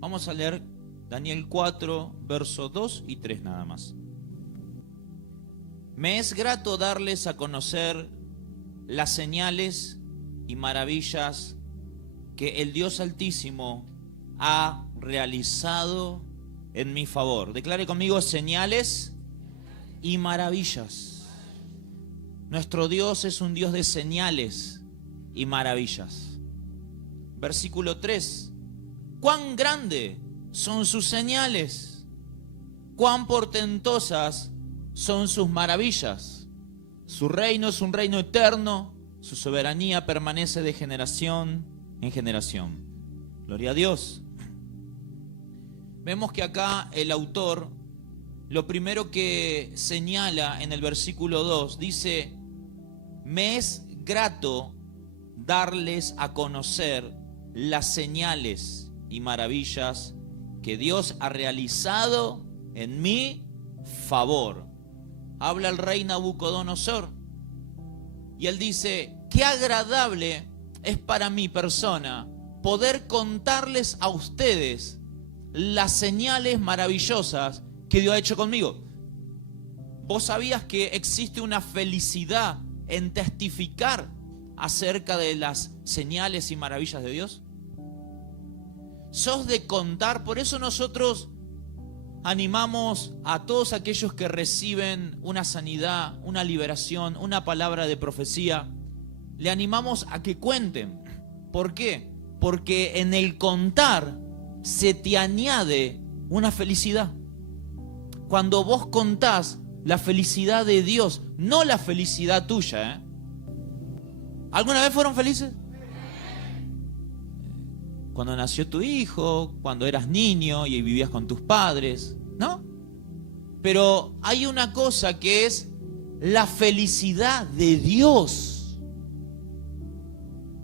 Vamos a leer Daniel 4, versos 2 y 3 nada más. Me es grato darles a conocer las señales y maravillas que el Dios Altísimo ha realizado en mi favor. Declare conmigo: señales y maravillas. Nuestro Dios es un Dios de señales y maravillas. Versículo 3. Cuán grande son sus señales, cuán portentosas son sus maravillas. Su reino es un reino eterno, su soberanía permanece de generación en generación. Gloria a Dios. Vemos que acá el autor, lo primero que señala en el versículo 2, dice: me es grato darles a conocer las señales y maravillas que Dios ha realizado en mi favor. Habla el rey Nabucodonosor y él dice: qué agradable es para mi persona poder contarles a ustedes las señales maravillosas que Dios ha hecho conmigo. ¿Vos sabías que existe una felicidad en testificar acerca de las señales y maravillas de Dios? ¿Sos de contar? Por eso nosotros animamos a todos aquellos que reciben una sanidad, una liberación, una palabra de profecía. Le animamos a que cuenten. ¿Por qué? Porque en el contar se te añade una felicidad. Cuando vos contás, la felicidad de Dios, no la felicidad tuya, ¿Alguna vez fueron felices? Cuando nació tu hijo, cuando eras niño y vivías con tus padres, ¿no? Pero hay una cosa que es la felicidad de Dios.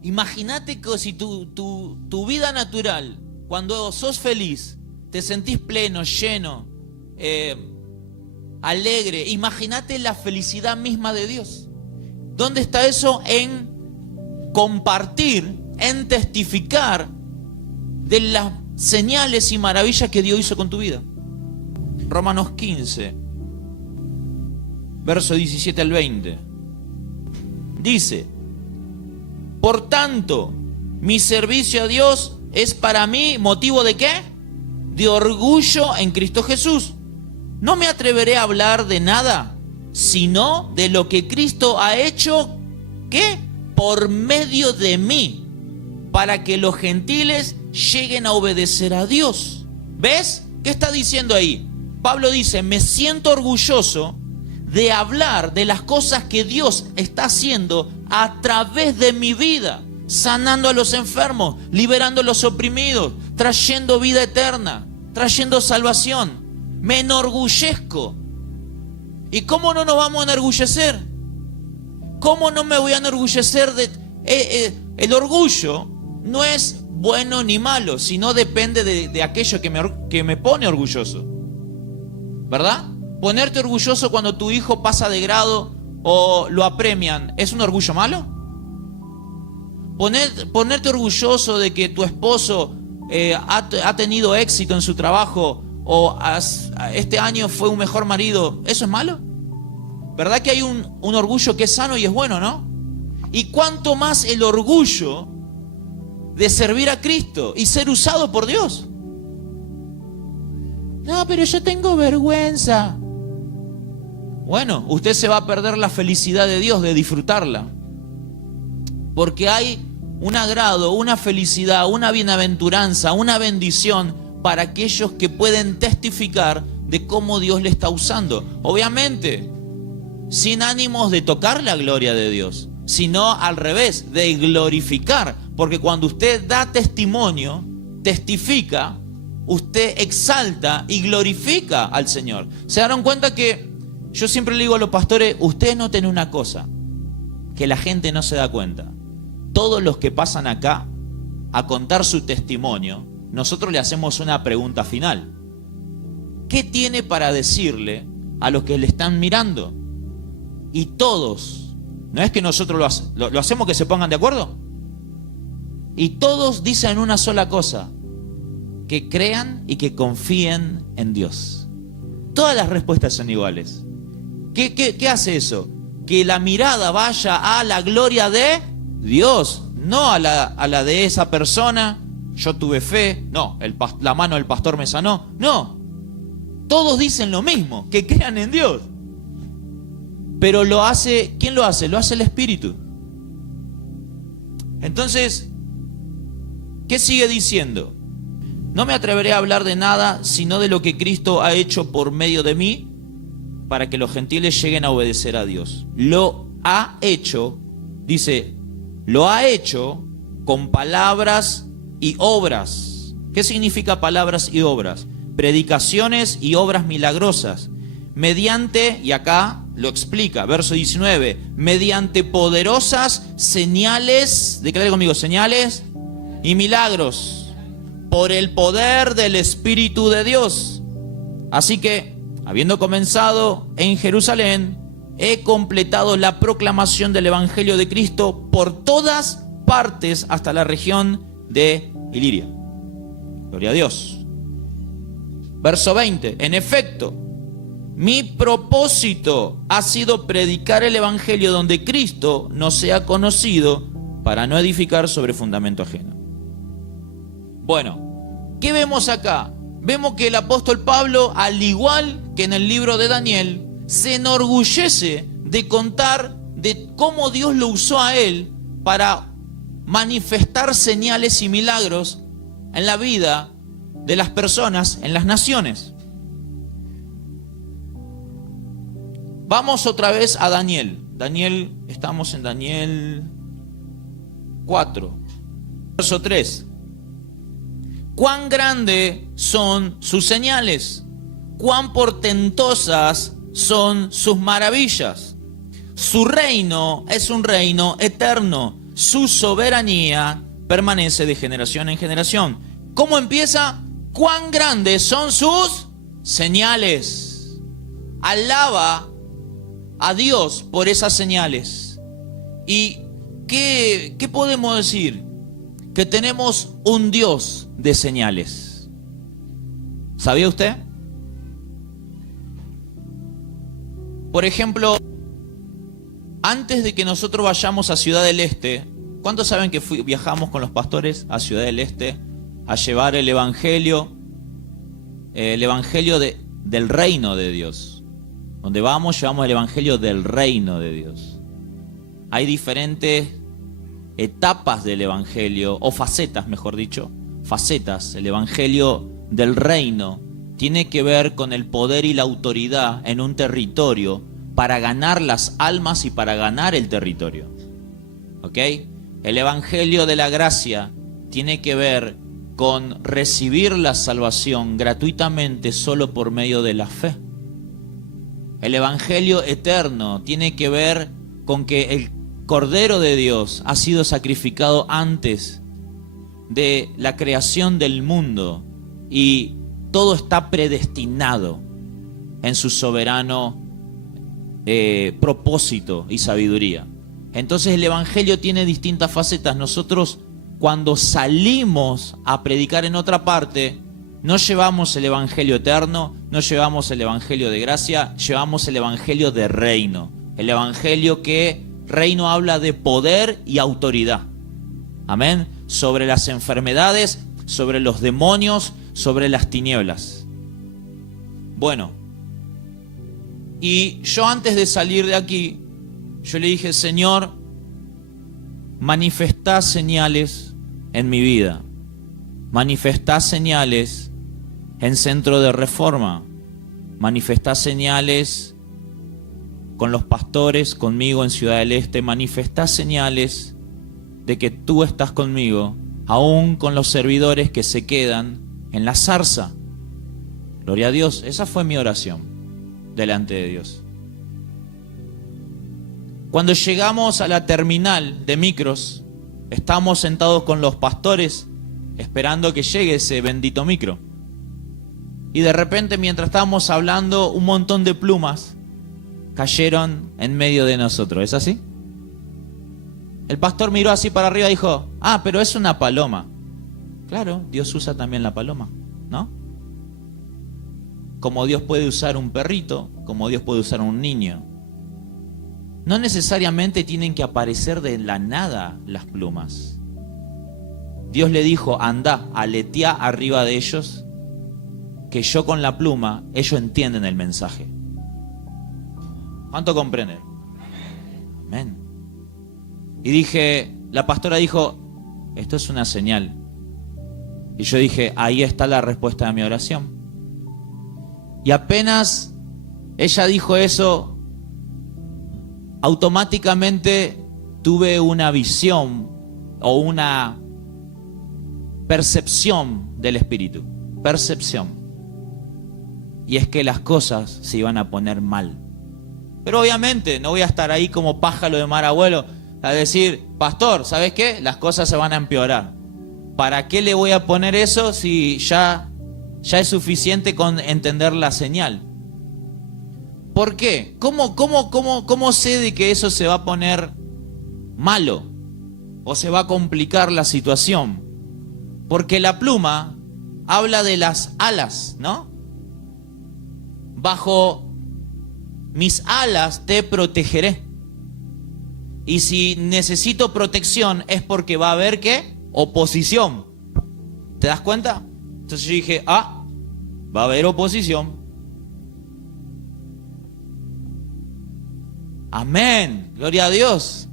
Imagínate que si tu vida natural, cuando sos feliz, te sentís pleno, lleno, alegre. Imagínate la felicidad misma de Dios. ¿Dónde está eso? En compartir, en testificar de las señales y maravillas que Dios hizo con tu vida. Romanos 15, verso 17 al 20. Dice: por tanto, mi servicio a Dios es para mí motivo ¿de qué? De orgullo en Cristo Jesús. No me atreveré a hablar de nada, sino de lo que Cristo ha hecho, ¿qué? Por medio de mí, para que los gentiles lleguen a obedecer a Dios. ¿Ves? ¿Qué está diciendo ahí? Pablo dice: me siento orgulloso de hablar de las cosas que Dios está haciendo a través de mi vida, sanando a los enfermos, liberando a los oprimidos, trayendo vida eterna, trayendo salvación. Me enorgullezco. ¿Y cómo no nos vamos a enorgullecer? ¿Cómo no me voy a enorgullecer de... el orgullo no es bueno ni malo, sino depende de aquello que me pone orgulloso. ¿Verdad? Ponerte orgulloso cuando tu hijo pasa de grado o lo apremian, ¿es un orgullo malo? Ponerte orgulloso de que tu esposo ha tenido éxito en su trabajo o este año fue un mejor marido, ¿eso es malo? ¿Verdad que hay un orgullo que es sano y es bueno, no? Y cuánto más el orgullo de servir a Cristo y ser usado por Dios. No, pero yo tengo vergüenza. Bueno, usted se va a perder la felicidad de Dios, de disfrutarla. Porque hay un agrado, una felicidad, una bienaventuranza, una bendición para aquellos que pueden testificar de cómo Dios le está usando. Obviamente, sin ánimos de tocar la gloria de Dios, sino al revés, de glorificar. Porque cuando usted da testimonio, testifica, usted exalta y glorifica al Señor. ¿Se dieron cuenta que yo siempre le digo a los pastores: ustedes noten una cosa, que la gente no se da cuenta? Todos los que pasan acá a contar su testimonio, nosotros le hacemos una pregunta final. ¿Qué tiene para decirle a los que le están mirando? Y todos, no es que nosotros lo hacemos que se pongan de acuerdo, y todos dicen una sola cosa: que crean y que confíen en Dios. Todas las respuestas son iguales. ¿Qué hace eso? Que la mirada vaya a la gloria de Dios, no a la de esa persona. Yo tuve fe, no, la mano del pastor me sanó. No, todos dicen lo mismo, que crean en Dios. Pero lo hace, ¿quién lo hace? Lo hace el Espíritu. Entonces, ¿qué sigue diciendo? No me atreveré a hablar de nada sino de lo que Cristo ha hecho por medio de mí para que los gentiles lleguen a obedecer a Dios. Lo ha hecho, dice, lo ha hecho con palabras y obras. ¿Qué significa palabras y obras? Predicaciones y obras milagrosas. Mediante, y acá lo explica, verso 19, mediante poderosas señales, declare conmigo, señales y milagros, por el poder del Espíritu de Dios. Así que, habiendo comenzado en Jerusalén, he completado la proclamación del Evangelio de Cristo por todas partes hasta la región de Iliria. Gloria a Dios. Verso 20, en efecto, mi propósito ha sido predicar el Evangelio donde Cristo no sea conocido, para no edificar sobre fundamento ajeno. Bueno, ¿qué vemos acá? Vemos que el apóstol Pablo, al igual que en el libro de Daniel, se enorgullece de contar de cómo Dios lo usó a él para manifestar señales y milagros en la vida de las personas, en las naciones. Vamos otra vez a Daniel. Estamos en Daniel 4, verso 3. Cuán grandes son sus señales, cuán portentosas son sus maravillas. Su reino es un reino eterno, su soberanía permanece de generación en generación. ¿Cómo empieza? Cuán grandes son sus señales. Alaba a Dios por esas señales. ¿Y qué podemos decir? Que tenemos un Dios de señales. ¿Sabía usted? Por ejemplo, antes de que nosotros vayamos a Ciudad del Este, ¿cuántos saben que viajamos con los pastores a Ciudad del Este a llevar el Evangelio del reino de Dios? Donde vamos, llevamos el Evangelio del reino de Dios. Hay diferentes etapas del Evangelio, o facetas, mejor dicho, facetas. El Evangelio del reino tiene que ver con el poder y la autoridad en un territorio para ganar las almas y para ganar el territorio. ¿Ok? El Evangelio de la gracia tiene que ver con recibir la salvación gratuitamente solo por medio de la fe. El Evangelio eterno tiene que ver con que el Cordero de Dios ha sido sacrificado antes de la creación del mundo y todo está predestinado en su soberano propósito y sabiduría. Entonces el Evangelio tiene distintas facetas. Nosotros, cuando salimos a predicar en otra parte, no llevamos el Evangelio eterno, no llevamos el Evangelio de gracia, llevamos el Evangelio de reino. El Evangelio que reino habla de poder y autoridad. Amén. Sobre las enfermedades, sobre los demonios, sobre las tinieblas. Bueno, y yo antes de salir de aquí, yo le dije, Señor, manifestá señales en mi vida. Manifestá señales en Centro de Reforma. Manifestá señales con los pastores, conmigo en Ciudad del Este. Manifestá señales de que tú estás conmigo, aún con los servidores que se quedan en la zarza. Gloria a Dios. Esa fue mi oración delante de Dios. Cuando llegamos a la terminal de micros, estábamos sentados con los pastores esperando que llegue ese bendito micro. Y de repente, mientras estábamos hablando, un montón de plumas cayeron en medio de nosotros. ¿Es así? El pastor miró así para arriba y dijo, pero es una paloma. Claro, Dios usa también la paloma. ¿no? Como Dios puede usar un perrito, como Dios puede usar un niño. No necesariamente tienen que aparecer de la nada las plumas. Dios le dijo, anda, aletea arriba de ellos, que yo con la pluma, ellos entienden el mensaje. ¿Cuánto comprenden? Amén. Y dije, la pastora dijo, esto es una señal. Y yo dije, ahí está la respuesta de mi oración. Y apenas ella dijo eso, automáticamente tuve una visión o una percepción del Espíritu. Percepción. Y es que las cosas se iban a poner mal. Pero obviamente no voy a estar ahí como pájaro de mal abuelo a decir, pastor, ¿sabes qué? Las cosas se van a empeorar. ¿Para qué le voy a poner eso si ya es suficiente con entender la señal? ¿Por qué? ¿Cómo sé de que eso se va a poner malo? ¿O se va a complicar la situación? Porque la pluma habla de las alas, ¿no? Bajo mis alas te protegeré. Y si necesito protección es porque va a haber, ¿qué? Oposición. ¿Te das cuenta? Entonces yo dije, va a haber oposición. Amén, gloria a Dios.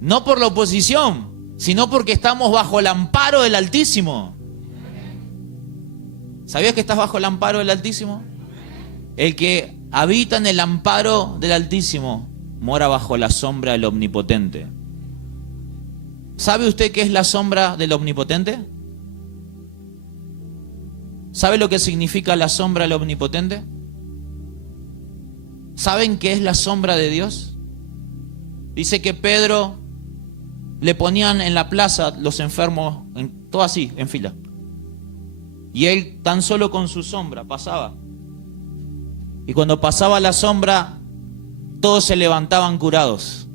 No por la oposición, sino porque estamos bajo el amparo del Altísimo. ¿Sabías que estás bajo el amparo del Altísimo? El que habita en el amparo del Altísimo mora bajo la sombra del Omnipotente. ¿Sabe usted qué es la sombra del Omnipotente? ¿Sabe lo que significa la sombra del Omnipotente? ¿Saben qué es la sombra de Dios? Dice que Pedro le ponían en la plaza los enfermos, todo así, en fila. Y él tan solo con su sombra pasaba. Y cuando pasaba la sombra, todos se levantaban curados.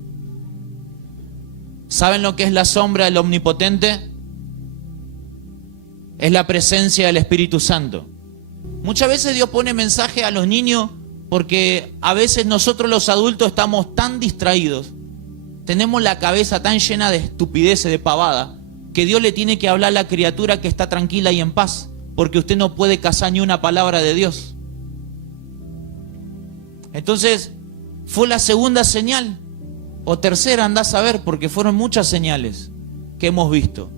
¿Saben lo que es la sombra del Omnipotente? Es la presencia del Espíritu Santo. Muchas veces Dios pone mensaje a los niños porque a veces nosotros los adultos estamos tan distraídos, tenemos la cabeza tan llena de estupideces, de pavada, que Dios le tiene que hablar a la criatura que está tranquila y en paz, porque usted no puede cazar ni una palabra de Dios. Entonces, fue la segunda señal, o tercera, andá a saber, porque fueron muchas señales que hemos visto.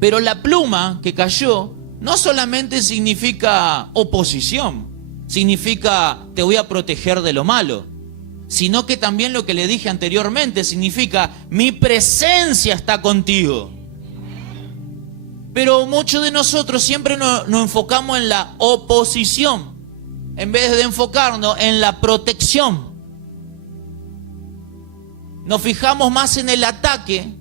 Pero la pluma que cayó no solamente significa oposición, significa te voy a proteger de lo malo, sino que también lo que le dije anteriormente significa mi presencia está contigo. Pero muchos de nosotros siempre nos enfocamos en la oposición en vez de enfocarnos en la protección. Nos fijamos más en el ataque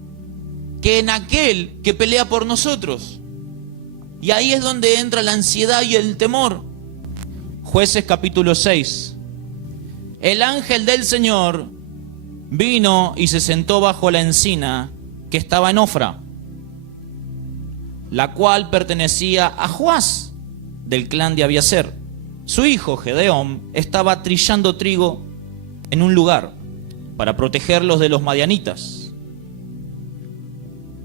que en aquel que pelea por nosotros. Y ahí es donde entra la ansiedad y el temor. Jueces capítulo 6. El ángel del Señor vino y se sentó bajo la encina que estaba en Ofra, la cual pertenecía a Joás, del clan de Abiaser. Su hijo Gedeón estaba trillando trigo en un lugar para protegerlos de los madianitas.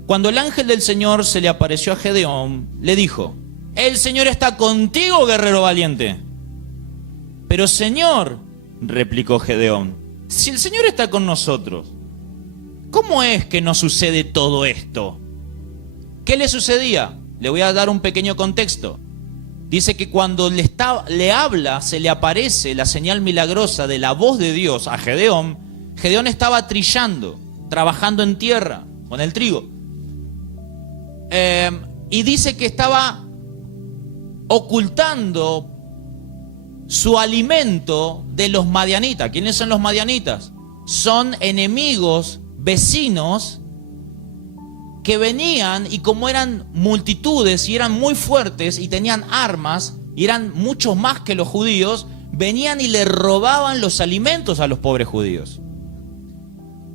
Cuando el ángel del Señor se le apareció a Gedeón, le dijo: el Señor está contigo, guerrero valiente. Pero Señor, replicó Gedeón, si el Señor está con nosotros, ¿cómo es que nos sucede todo esto? ¿Qué le sucedía? Le voy a dar un pequeño contexto. Dice que cuando le habla, se le aparece la señal milagrosa de la voz de Dios a Gedeón. Gedeón estaba trillando, trabajando en tierra con el trigo. Y dice que estaba ocultando su alimento de los madianitas. ¿Quiénes son los madianitas? Son enemigos, vecinos, que venían y como eran multitudes y eran muy fuertes y tenían armas y eran muchos más que los judíos, venían y le robaban los alimentos a los pobres judíos.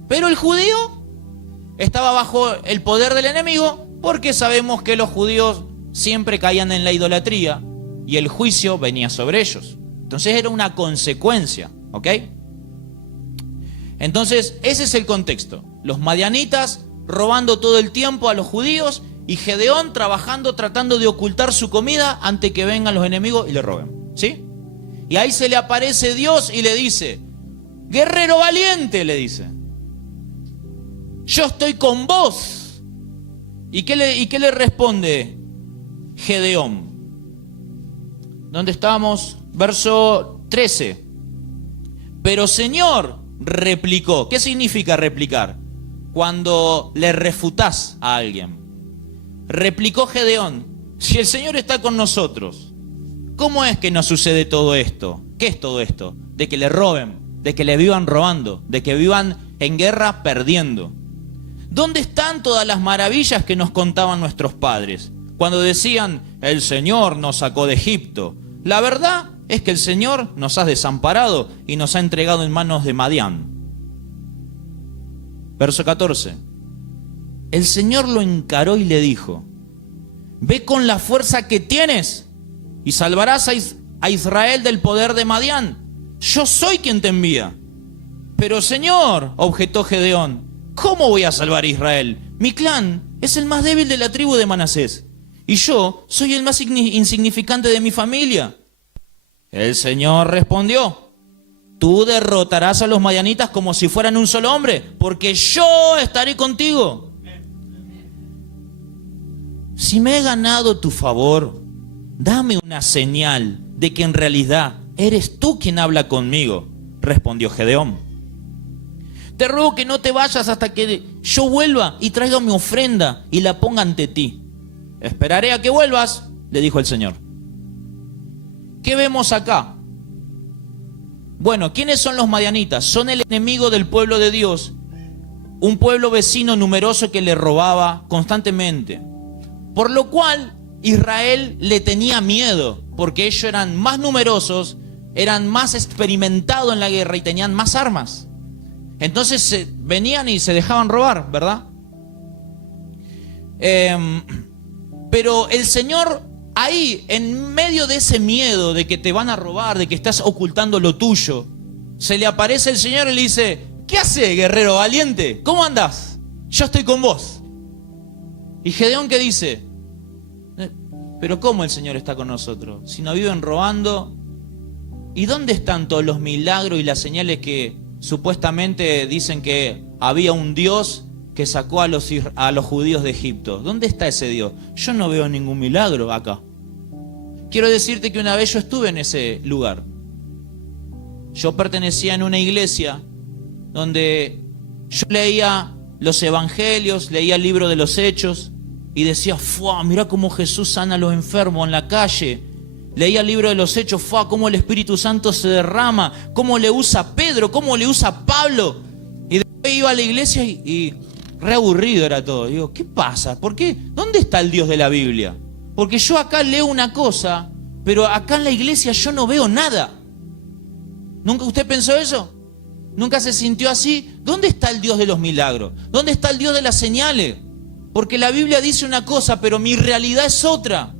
Pero el judío estaba bajo el poder del enemigo Porque sabemos que los judíos siempre caían en la idolatría y el juicio venía sobre ellos. Entonces era una consecuencia, ¿ok? Entonces ese es el contexto. Los madianitas robando todo el tiempo a los judíos y Gedeón trabajando, tratando de ocultar su comida antes que vengan los enemigos y le roben, ¿sí? Y ahí se le aparece Dios y le dice: guerrero valiente, le dice, yo estoy con vos. ¿Y qué le responde Gedeón? ¿Dónde estamos? Verso 13. Pero Señor, replicó. ¿Qué significa replicar? Cuando le refutás a alguien. Replicó Gedeón: si el Señor está con nosotros, ¿cómo es que nos sucede todo esto? ¿Qué es todo esto? De que le roben, de que le vivan robando, de que vivan en guerra perdiendo. ¿Dónde están todas las maravillas que nos contaban nuestros padres? Cuando decían: el Señor nos sacó de Egipto. La verdad es que el Señor nos ha desamparado y nos ha entregado en manos de Madián. Verso 14. El Señor lo encaró y le dijo: ve con la fuerza que tienes y salvarás a Israel del poder de Madián. Yo soy quien te envía. Pero Señor, objetó Gedeón, ¿cómo voy a salvar a Israel? Mi clan es el más débil de la tribu de Manasés y yo soy el más insignificante de mi familia. El Señor respondió: tú derrotarás a los madianitas como si fueran un solo hombre, porque yo estaré contigo. Si me he ganado tu favor, dame una señal de que en realidad eres tú quien habla conmigo, respondió Gedeón. Te ruego que no te vayas hasta que yo vuelva y traiga mi ofrenda y la ponga ante ti. Esperaré a que vuelvas, le dijo el Señor. ¿Qué vemos acá? Bueno, ¿quiénes son los madianitas? Son el enemigo del pueblo de Dios, un pueblo vecino numeroso que le robaba constantemente. Por lo cual Israel le tenía miedo, porque ellos eran más numerosos, eran más experimentados en la guerra y tenían más armas. Entonces venían y se dejaban robar, ¿verdad? Pero el Señor ahí, en medio de ese miedo de que te van a robar, de que estás ocultando lo tuyo, se le aparece el Señor y le dice: ¿qué haces, guerrero valiente? ¿Cómo andás? Yo estoy con vos. Y Gedeón, ¿qué dice? Pero ¿cómo el Señor está con nosotros? Si nos viven robando. ¿Y dónde están todos los milagros y las señales que supuestamente dicen que había un Dios que sacó a los judíos de Egipto? ¿Dónde está ese Dios? Yo no veo ningún milagro acá. Quiero decirte que una vez yo estuve en ese lugar. Yo pertenecía en una iglesia donde yo leía los evangelios, leía el libro de los Hechos y decía: ¡fua! Mirá cómo Jesús sana a los enfermos en la calle. Leía el libro de los Hechos, ¡fua! Cómo el Espíritu Santo se derrama, cómo le usa Pedro, cómo le usa Pablo. Y después iba a la iglesia y re aburrido era todo. Digo, ¿qué pasa? ¿Por qué? ¿Dónde está el Dios de la Biblia? Porque yo acá leo una cosa, pero acá en la iglesia yo no veo nada. ¿Nunca usted pensó eso? ¿Nunca se sintió así? ¿Dónde está el Dios de los milagros? ¿Dónde está el Dios de las señales? Porque la Biblia dice una cosa, pero mi realidad es otra.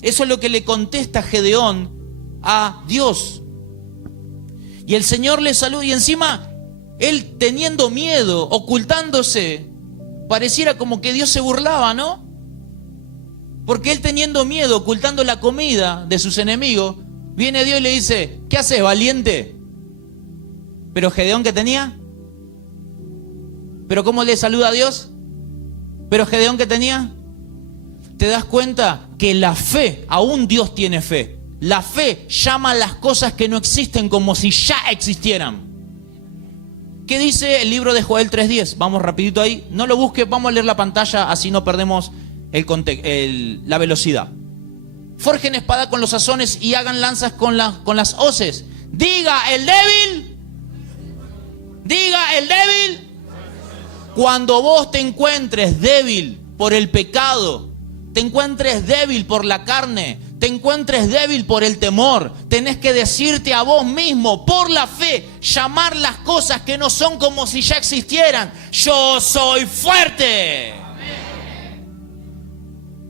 Eso es lo que le contesta Gedeón a Dios. Y el Señor le saluda y encima él, teniendo miedo, ocultándose, pareciera como que Dios se burlaba, ¿no? Porque él, teniendo miedo, ocultando la comida de sus enemigos, viene Dios y le dice: ¿qué haces, valiente? Pero Gedeón, ¿qué tenía? ¿Pero cómo le saluda a Dios? ¿Pero Gedeón, qué tenía? ¿Te das cuenta que la fe, aún Dios tiene fe? La fe llama a las cosas que no existen como si ya existieran. ¿Qué dice el libro de Joel 3:10? Vamos rapidito ahí. No lo busque, vamos a leer la pantalla, así no perdemos la velocidad. Forjen espada con los azones y hagan lanzas con las hoces. Diga el débil. Diga el débil. Cuando vos te encuentres débil por el pecado, te encuentres débil por la carne, te encuentres débil por el temor, tenés que decirte a vos mismo, por la fe, llamar las cosas que no son como si ya existieran: yo soy fuerte.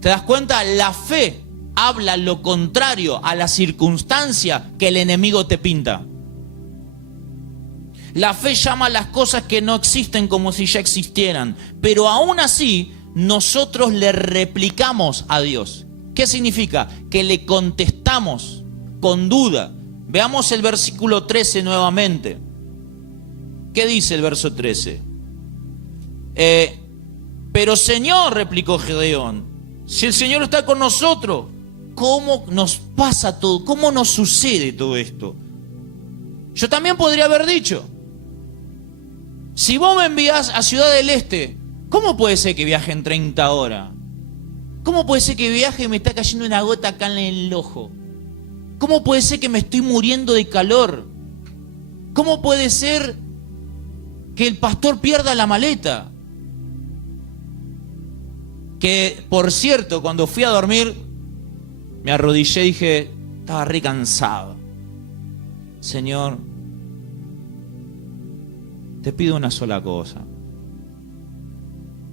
¿Te das cuenta? La fe habla lo contrario a la circunstancia que el enemigo te pinta. La fe llama a las cosas que no existen como si ya existieran, pero aún así nosotros le replicamos a Dios. ¿Qué significa? Que le contestamos con duda. Veamos el versículo 13 nuevamente. ¿Qué dice el verso 13? Pero Señor, replicó Gedeón, si el Señor está con nosotros, ¿cómo nos pasa todo? ¿Cómo nos sucede todo esto? Yo también podría haber dicho, si vos me envías a Ciudad del Este, ¿cómo puede ser que viaje en 30 horas? ¿Cómo puede ser que viaje y me está cayendo una gota acá en el ojo? ¿Cómo puede ser que me estoy muriendo de calor? ¿Cómo puede ser que el pastor pierda la maleta? Que, por cierto, cuando fui a dormir, me arrodillé y dije, estaba re cansado. Señor, te pido una sola cosa.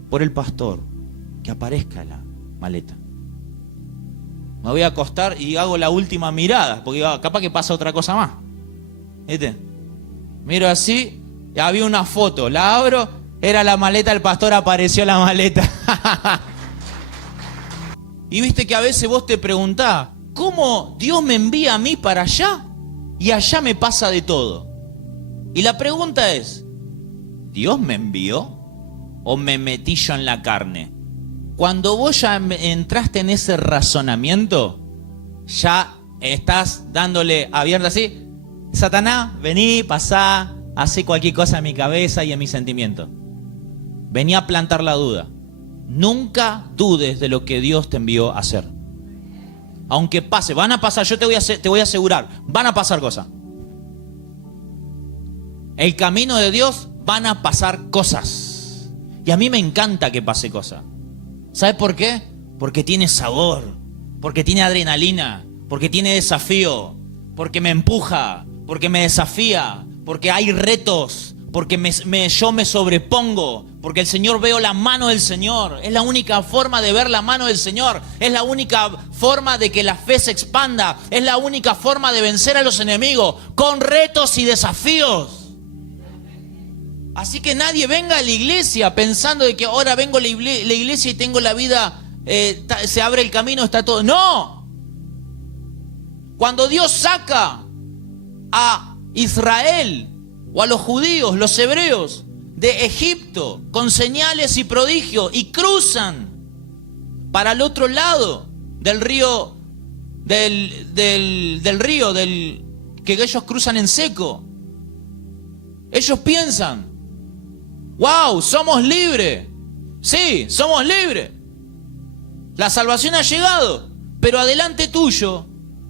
Por el pastor, que aparezca la maleta. Me voy a acostar y hago la última mirada, porque capaz que pasa otra cosa más. ¿Viste? Miro así, y había una foto, la abro, era la maleta del pastor, apareció la maleta. Y viste que a veces vos te preguntás, ¿cómo Dios me envía a mí para allá? Y allá me pasa de todo. Y la pregunta es, ¿Dios me envió o me metí yo en la carne? Cuando vos ya entraste en ese razonamiento, ya estás dándole abierta así, Satanás, vení, pasá, hacé cualquier cosa en mi cabeza y en mis sentimientos. Vení a plantar la duda. Nunca dudes de lo que Dios te envió a hacer. Aunque pase, van a pasar, yo te voy a asegurar, van a pasar cosas. El camino de Dios van a pasar cosas. Y a mí me encanta que pase cosas. ¿Sabes por qué? Porque tiene sabor, porque tiene adrenalina, porque tiene desafío, porque me empuja, porque me desafía, porque hay retos, porque yo me sobrepongo, porque el Señor, veo la mano del Señor. Es la única forma de ver la mano del Señor. Es la única forma de que la fe se expanda. Es la única forma de vencer a los enemigos, con retos y desafíos. Así que nadie venga a la iglesia pensando de que ahora vengo a la iglesia y tengo la vida, se abre el camino, está todo. ¡No! Cuando Dios saca a Israel o a los judíos, los hebreos, de Egipto con señales y prodigios y cruzan para el otro lado del río, del río que ellos cruzan en seco, ellos piensan, wow, somos libres. Sí, somos libres. La salvación ha llegado, pero adelante tuyo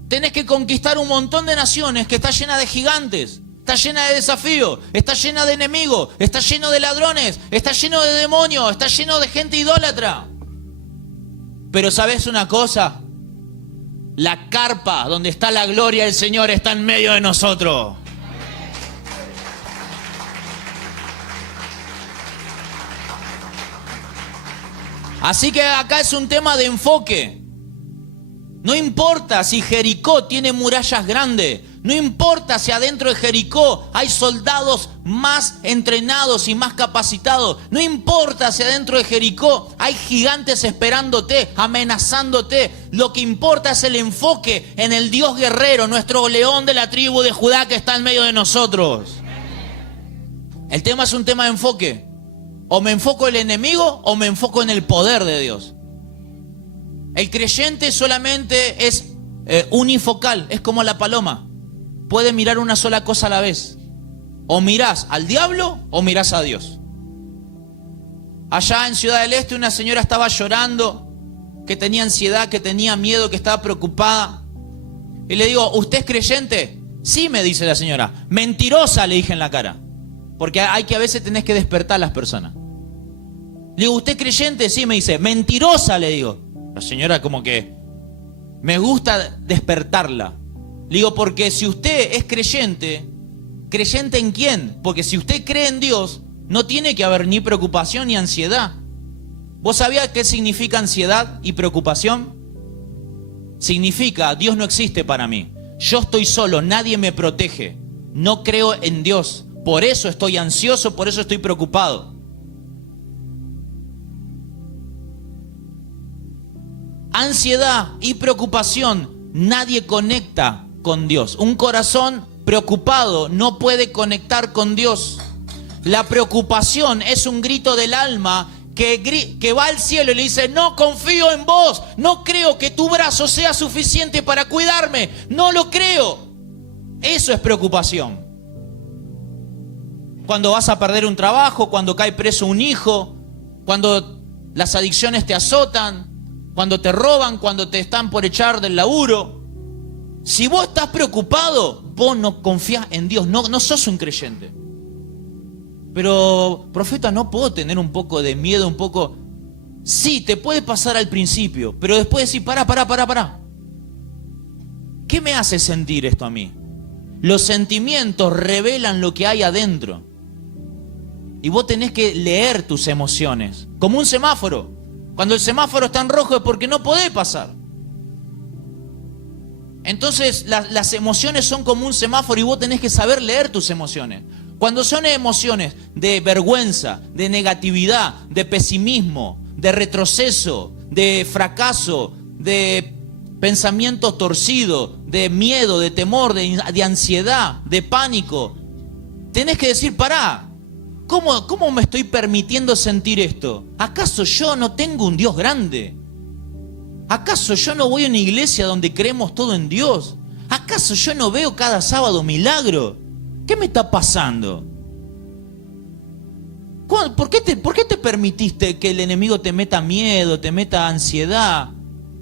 tenés que conquistar un montón de naciones que está llena de gigantes, está llena de desafíos, está llena de enemigos, está lleno de ladrones, está lleno de demonios, está lleno de gente idólatra. Pero ¿sabes una cosa? La carpa donde está la gloria del Señor está en medio de nosotros. Así que acá es un tema de enfoque. No importa si Jericó tiene murallas grandes. No importa si adentro de Jericó hay soldados más entrenados y más capacitados. No importa si adentro de Jericó hay gigantes esperándote, amenazándote. Lo que importa es el enfoque en el Dios guerrero, nuestro león de la tribu de Judá que está en medio de nosotros. El tema es un tema de enfoque. O me enfoco en el enemigo o me enfoco en el poder de Dios. El creyente solamente es unifocal, es como la paloma. Puede mirar una sola cosa a la vez. O mirás al diablo o mirás a Dios. Allá en Ciudad del Este una señora estaba llorando, que tenía ansiedad, que tenía miedo, que estaba preocupada. Y le digo, ¿usted es creyente? Sí, me dice la señora. Mentirosa, le dije en la cara. Porque hay que a veces tenés que despertar a las personas. Le digo, ¿usted es creyente? Sí, me dice. Mentirosa, le digo. La señora como que me gusta despertarla. Le digo, porque si usted es creyente, ¿creyente en quién? Porque si usted cree en Dios, no tiene que haber ni preocupación ni ansiedad. ¿Vos sabías qué significa ansiedad y preocupación? Significa, Dios no existe para mí. Yo estoy solo, nadie me protege. No creo en Dios. Por eso estoy ansioso, por eso estoy preocupado. Ansiedad y preocupación, nadie conecta con Dios. Un corazón preocupado no puede conectar con Dios. La preocupación es un grito del alma que va al cielo y le dice: no confío en vos, no creo que tu brazo sea suficiente para cuidarme, no lo creo. Eso es preocupación. Cuando vas a perder un trabajo, cuando cae preso un hijo, cuando las adicciones te azotan, cuando te roban, cuando te están por echar del laburo. Si vos estás preocupado, vos no confías en Dios, no sos un creyente. Pero, profeta, ¿no puedo tener un poco de miedo, un poco? Sí, te puede pasar al principio, pero después decir: pará. ¿Qué me hace sentir esto a mí? Los sentimientos revelan lo que hay adentro. Y vos tenés que leer tus emociones, como un semáforo. Cuando el semáforo está en rojo es porque no podés pasar. Entonces las emociones son como un semáforo y vos tenés que saber leer tus emociones. Cuando son emociones de vergüenza, de negatividad, de pesimismo, de retroceso, de fracaso, de pensamientos torcidos, de miedo, de temor, de ansiedad, de pánico, tenés que decir: pará, ¿cómo me estoy permitiendo sentir esto? ¿Acaso yo no tengo un Dios grande? ¿Acaso yo no voy a una iglesia donde creemos todo en Dios? ¿Acaso yo no veo cada sábado milagro? ¿Qué me está pasando? ¿Por qué te permitiste que el enemigo te meta miedo, te meta ansiedad?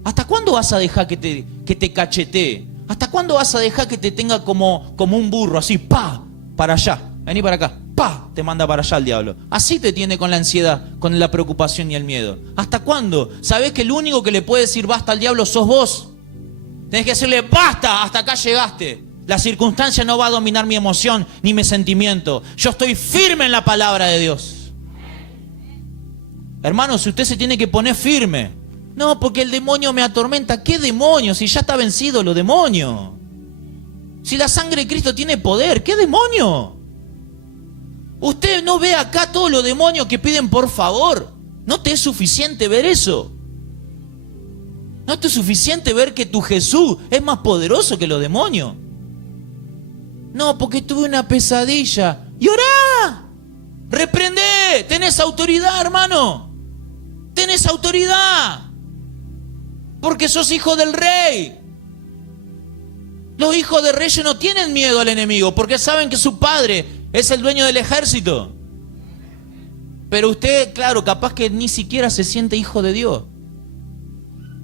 ¿Hasta cuándo vas a dejar que te cachetee? ¿Hasta cuándo vas a dejar que te tenga como un burro, así, para allá? Vení para acá, te manda para allá el diablo. Así te tiene con la ansiedad, con la preocupación y el miedo. ¿Hasta cuándo? ¿Sabés que el único que le puede decir basta al diablo sos vos? Tenés que decirle: basta, hasta acá llegaste. La circunstancia no va a dominar mi emoción ni mi sentimiento. Yo estoy firme en la palabra de Dios. Hermano, si usted se tiene que poner firme. No, porque el demonio me atormenta. ¿Qué demonio? Si ya está vencido los demonios. Si la sangre de Cristo tiene poder, ¿qué demonio? Usted no ve acá todos los demonios que piden por favor. ¿No te es suficiente ver eso? ¿No te es suficiente ver que tu Jesús es más poderoso que los demonios? No, porque tuve una pesadilla. ¡Y orá! ¡Reprendé! Tenés autoridad, hermano. Tenés autoridad. Porque sos hijo del rey. Los hijos de reyes no tienen miedo al enemigo porque saben que su padre es el dueño del ejército. Pero usted, claro, capaz que ni siquiera se siente hijo de Dios.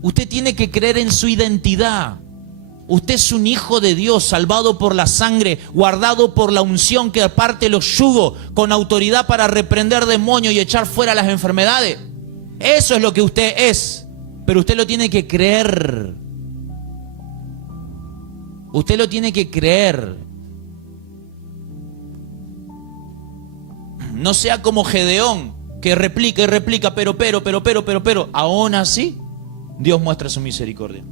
Usted tiene que creer en su identidad. Usted es un hijo de Dios, salvado por la sangre, guardado por la unción que aparte los yugos, con autoridad para reprender demonios y echar fuera las enfermedades. Eso es lo que usted es. Pero usted lo tiene que creer. Usted lo tiene que creer. No sea como Gedeón, que replica y replica, pero. Aún así, Dios muestra su misericordia.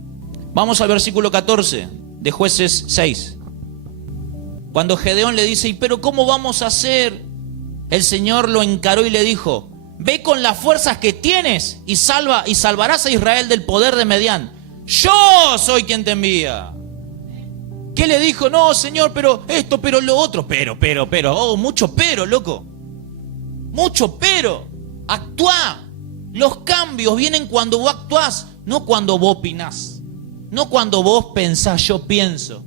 Vamos al versículo 14 de Jueces 6. Cuando Gedeón le dice: ¿pero cómo vamos a hacer? El Señor lo encaró y le dijo: ve con las fuerzas que tienes y salvarás a Israel del poder de Medián. Yo soy quien te envía. ¿Qué le dijo? No, Señor, pero esto, pero lo otro. Oh, mucho pero, loco. Mucho pero. Actúa. Los cambios vienen cuando vos actuás, no cuando vos opinás. No cuando vos pensás, yo pienso.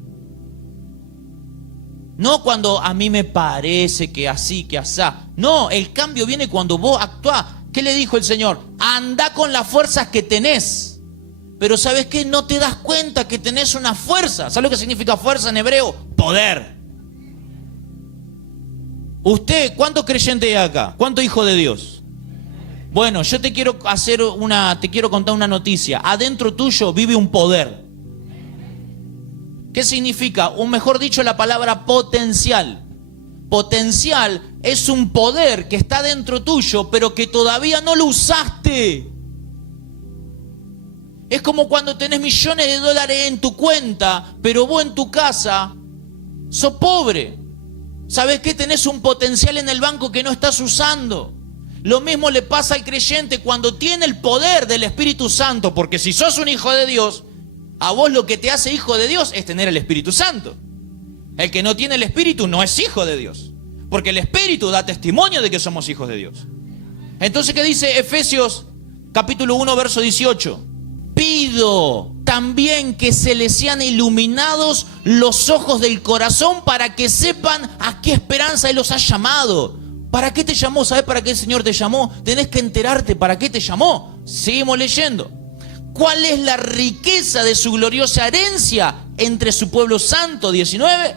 No cuando a mí me parece que así, que asá. No, el cambio viene cuando vos actuás. ¿Qué le dijo el Señor? Anda con las fuerzas que tenés. Pero ¿sabes qué? No te das cuenta que tenés una fuerza. ¿Sabes lo que significa fuerza en hebreo? Poder. Usted, ¿cuántos creyentes hay acá? ¿Cuántos hijos de Dios? Bueno, yo te quiero contar una noticia. Adentro tuyo vive un poder. ¿Qué significa? O mejor dicho, la palabra potencial. Potencial es un poder que está dentro tuyo, pero que todavía no lo usaste. Es como cuando tenés millones de dólares en tu cuenta, pero vos en tu casa sos pobre. ¿Sabés qué? Tenés un potencial en el banco que no estás usando. Lo mismo le pasa al creyente cuando tiene el poder del Espíritu Santo, porque si sos un hijo de Dios, a vos lo que te hace hijo de Dios es tener el Espíritu Santo. El que no tiene el Espíritu no es hijo de Dios, porque el Espíritu da testimonio de que somos hijos de Dios. Entonces, ¿qué dice Efesios capítulo 1, verso 18? Pido también que se les sean iluminados los ojos del corazón para que sepan a qué esperanza Él los ha llamado. ¿Para qué te llamó? ¿Sabes para qué el Señor te llamó? Tenés que enterarte para qué te llamó. Seguimos leyendo. ¿Cuál es la riqueza de su gloriosa herencia entre su pueblo santo? 19.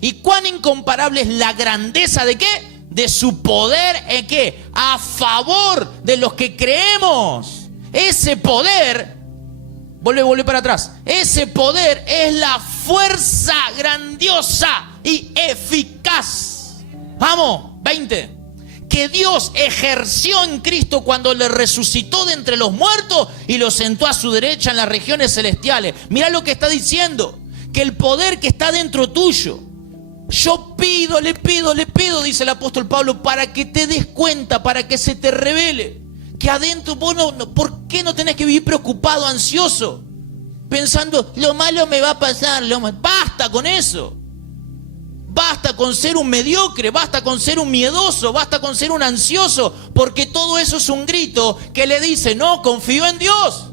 ¿Y cuán incomparable es la grandeza de qué? De su poder, ¿en qué? A favor de los que creemos. Ese poder, vuelve para atrás. Ese poder es la fuerza grandiosa y eficaz. Vamos, 20. Que Dios ejerció en Cristo cuando le resucitó de entre los muertos y lo sentó a su derecha en las regiones celestiales. Mirá lo que está diciendo. Que el poder que está dentro tuyo. Yo le pido, dice el apóstol Pablo, para que te des cuenta, para que se te revele. Que adentro vos ¿por qué no tenés que vivir preocupado, ansioso? Pensando, lo malo me va a pasar. Basta con eso. Basta con ser un mediocre, basta con ser un miedoso, basta con ser un ansioso, porque todo eso es un grito que le dice, no confío en Dios,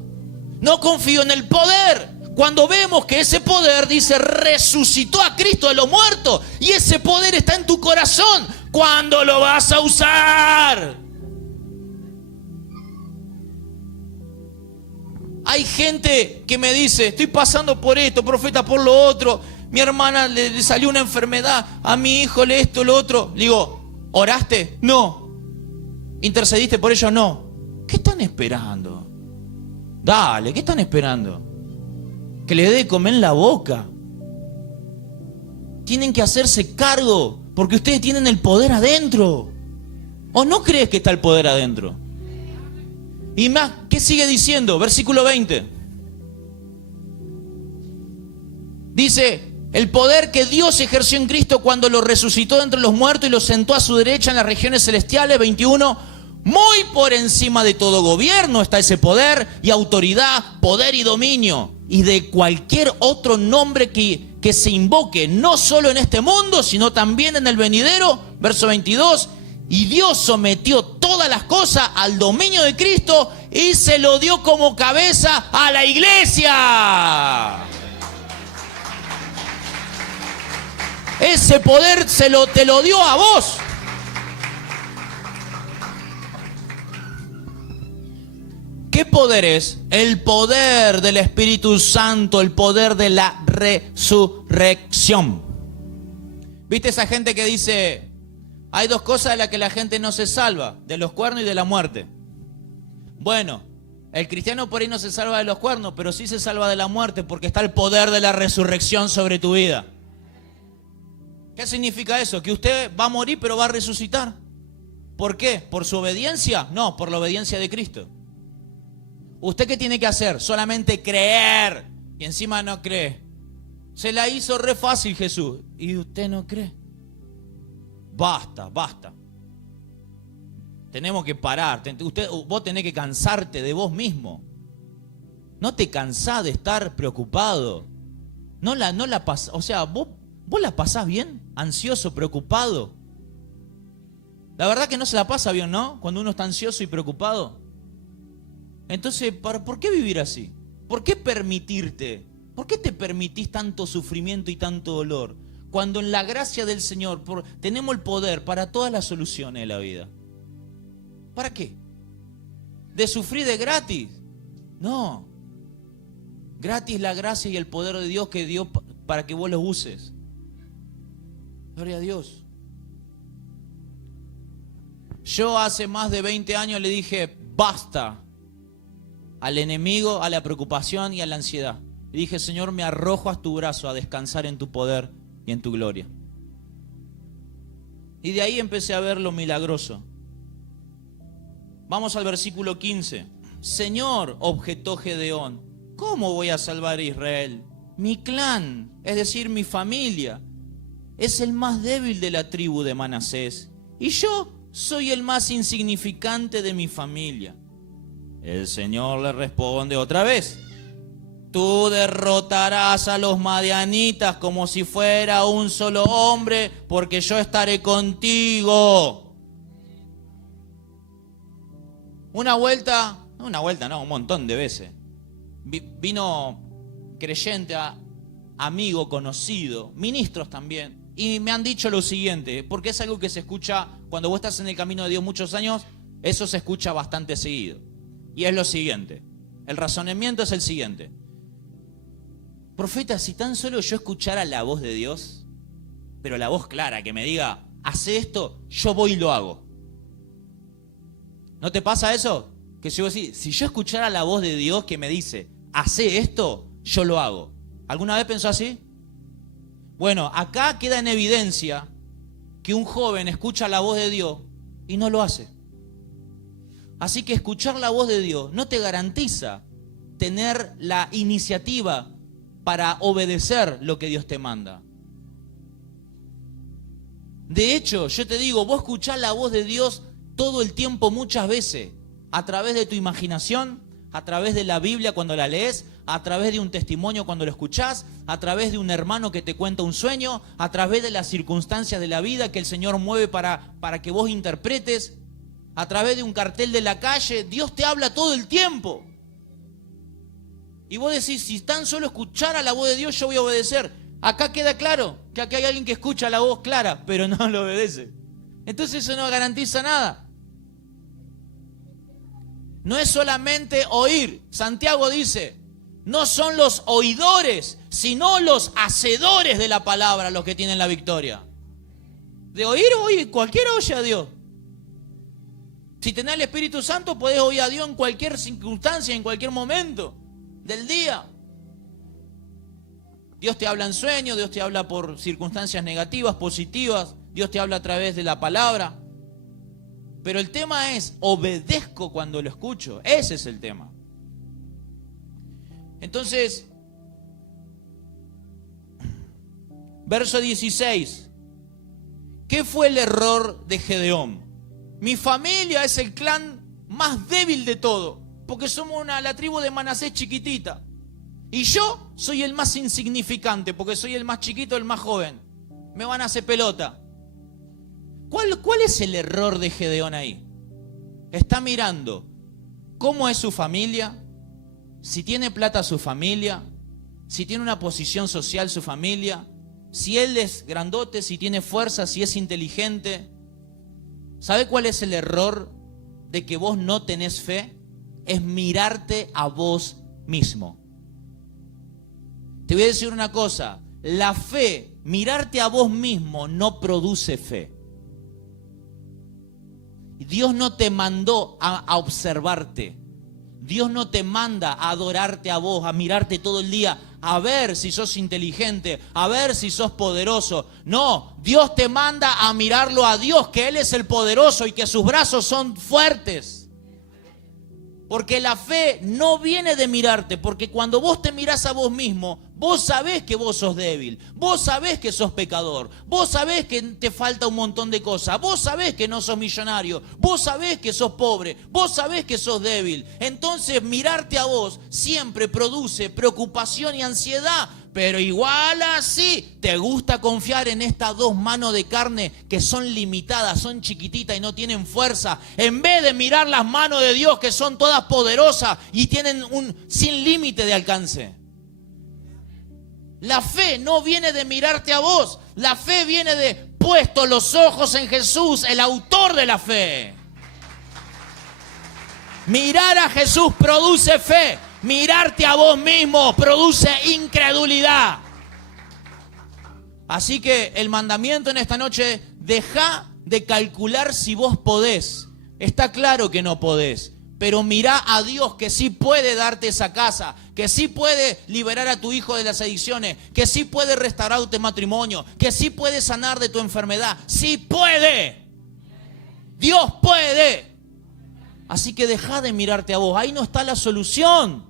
no confío en el poder. Cuando vemos que ese poder, dice, resucitó a Cristo de los muertos, y ese poder está en tu corazón, ¿cuándo lo vas a usar? Hay gente que me dice, estoy pasando por esto, profeta, por lo otro. Mi hermana le salió una enfermedad, a mi hijo le esto, lo otro. Le digo, ¿oraste? No. ¿Intercediste por ellos? No. ¿Qué están esperando? Dale, ¿qué están esperando? Que le dé de comer en la boca. Tienen que hacerse cargo, porque ustedes tienen el poder adentro. ¿O no crees que está el poder adentro? Y más, ¿qué sigue diciendo? Versículo 20. Dice, el poder que Dios ejerció en Cristo cuando lo resucitó de entre los muertos y lo sentó a su derecha en las regiones celestiales. 21. Muy por encima de todo gobierno está ese poder y autoridad, poder y dominio. Y de cualquier otro nombre que se invoque, no solo en este mundo, sino también en el venidero. Verso 22. Y Dios sometió todas las cosas al dominio de Cristo y se lo dio como cabeza a la iglesia. Ese poder te lo dio a vos. ¿Qué poder es? El poder del Espíritu Santo, el poder de la resurrección. ¿Viste esa gente que dice, hay dos cosas de las que la gente no se salva, de los cuernos y de la muerte? Bueno, el cristiano por ahí no se salva de los cuernos, pero sí se salva de la muerte porque está el poder de la resurrección sobre tu vida. ¿Qué significa eso? Que usted va a morir pero va a resucitar. ¿Por qué? ¿Por su obediencia? No, por la obediencia de Cristo. ¿Usted qué tiene que hacer? Solamente creer. Y encima no cree. Se la hizo re fácil Jesús. ¿Y usted no cree? Basta. Tenemos que parar. Vos tenés que cansarte de vos mismo. No te cansás de estar preocupado. No la pasás. O sea, ¿Vos la pasás bien? Ansioso, preocupado. La verdad que no se la pasa bien, ¿no? Cuando uno está ansioso y preocupado. Entonces, ¿por qué vivir así? ¿Por qué permitirte? ¿Por qué te permitís tanto sufrimiento y tanto dolor? Cuando en la gracia del Señor tenemos el poder para todas las soluciones de la vida. ¿Para qué? ¿De sufrir de gratis? No. Gratis la gracia y el poder de Dios que dio para que vos los uses. Gloria a Dios. Yo hace más de 20 años le dije, basta al enemigo, a la preocupación y a la ansiedad. Le dije, Señor, me arrojo a tu brazo a descansar en tu poder y en tu gloria. Y de ahí empecé a ver lo milagroso. Vamos al versículo 15. Señor, objetó Gedeón, ¿cómo voy a salvar a Israel? Mi clan, es decir, mi familia, es el más débil de la tribu de Manasés, y yo soy el más insignificante de mi familia. El Señor le responde otra vez: tú derrotarás a los madianitas como si fuera un solo hombre, porque yo estaré contigo. Un montón de veces. Vino creyente, amigo, conocido, ministros también, y me han dicho lo siguiente, porque es algo que se escucha cuando vos estás en el camino de Dios muchos años, eso se escucha bastante seguido. Y es lo siguiente, el razonamiento es el siguiente: profeta, si tan solo yo escuchara la voz de Dios, pero la voz clara, que me diga, hace esto, yo voy y lo hago. ¿No te pasa eso? Que si yo escuchara la voz de Dios que me dice, hace esto, yo lo hago. ¿Alguna vez pensó así? Bueno, acá queda en evidencia que un joven escucha la voz de Dios y no lo hace. Así que escuchar la voz de Dios no te garantiza tener la iniciativa para obedecer lo que Dios te manda. De hecho, yo te digo, vos escuchás la voz de Dios todo el tiempo, muchas veces, a través de tu imaginación, a través de la Biblia cuando la lees, a través de un testimonio cuando lo escuchás, a través de un hermano que te cuenta un sueño, a través de las circunstancias de la vida que el Señor mueve para que vos interpretes, a través de un cartel de la calle. Dios te habla todo el tiempo. Y vos decís, si tan solo escuchara la voz de Dios, yo voy a obedecer. Acá queda claro que acá hay alguien que escucha la voz clara, pero no lo obedece. Entonces eso no garantiza nada. No es solamente oír. Santiago dice, no son los oidores, sino los hacedores de la palabra los que tienen la victoria. De oír, cualquiera oye a Dios. Si tenés el Espíritu Santo, podés oír a Dios en cualquier circunstancia, en cualquier momento del día. Dios te habla en sueños, Dios te habla por circunstancias negativas, positivas, Dios te habla a través de la palabra. Pero el tema es, obedezco cuando lo escucho. Ese es el tema. Entonces, verso 16. ¿Qué fue el error de Gedeón? Mi familia es el clan más débil de todo, porque somos la tribu de Manasés chiquitita. Y yo soy el más insignificante, porque soy el más chiquito, el más joven. Me van a hacer pelota. ¿Cuál es el error de Gedeón ahí? Está mirando cómo es su familia, si tiene plata su familia, si tiene una posición social su familia, si él es grandote, si tiene fuerza, si es inteligente. ¿Sabe cuál es el error de que vos no tenés fe? Es mirarte a vos mismo. Te voy a decir una cosa, la fe, mirarte a vos mismo no produce fe. Dios no te mandó a observarte. Dios no te manda a adorarte a vos, a mirarte todo el día, a ver si sos inteligente, a ver si sos poderoso. No, Dios te manda a mirarlo a Dios, que Él es el poderoso y que sus brazos son fuertes. Porque la fe no viene de mirarte, porque cuando vos te mirás a vos mismo, vos sabés que vos sos débil, vos sabés que sos pecador, vos sabés que te falta un montón de cosas, vos sabés que no sos millonario, vos sabés que sos pobre, vos sabés que sos débil. Entonces mirarte a vos siempre produce preocupación y ansiedad. Pero igual así, te gusta confiar en estas dos manos de carne que son limitadas, son chiquititas y no tienen fuerza. En vez de mirar las manos de Dios que son todas poderosas y tienen un sin límite de alcance. La fe no viene de mirarte a vos. La fe viene de puesto los ojos en Jesús, el autor de la fe. Mirar a Jesús produce fe. Mirarte a vos mismo produce incredulidad. Así que el mandamiento en esta noche es: deja de calcular si vos podés. Está claro que no podés, Pero mirá a Dios que sí puede darte esa casa, que sí puede liberar a tu hijo de las adicciones, que sí puede restaurar tu matrimonio, que sí puede sanar de tu enfermedad. ¡Sí puede! Dios puede. Así que deja de mirarte a vos. Ahí no está la solución.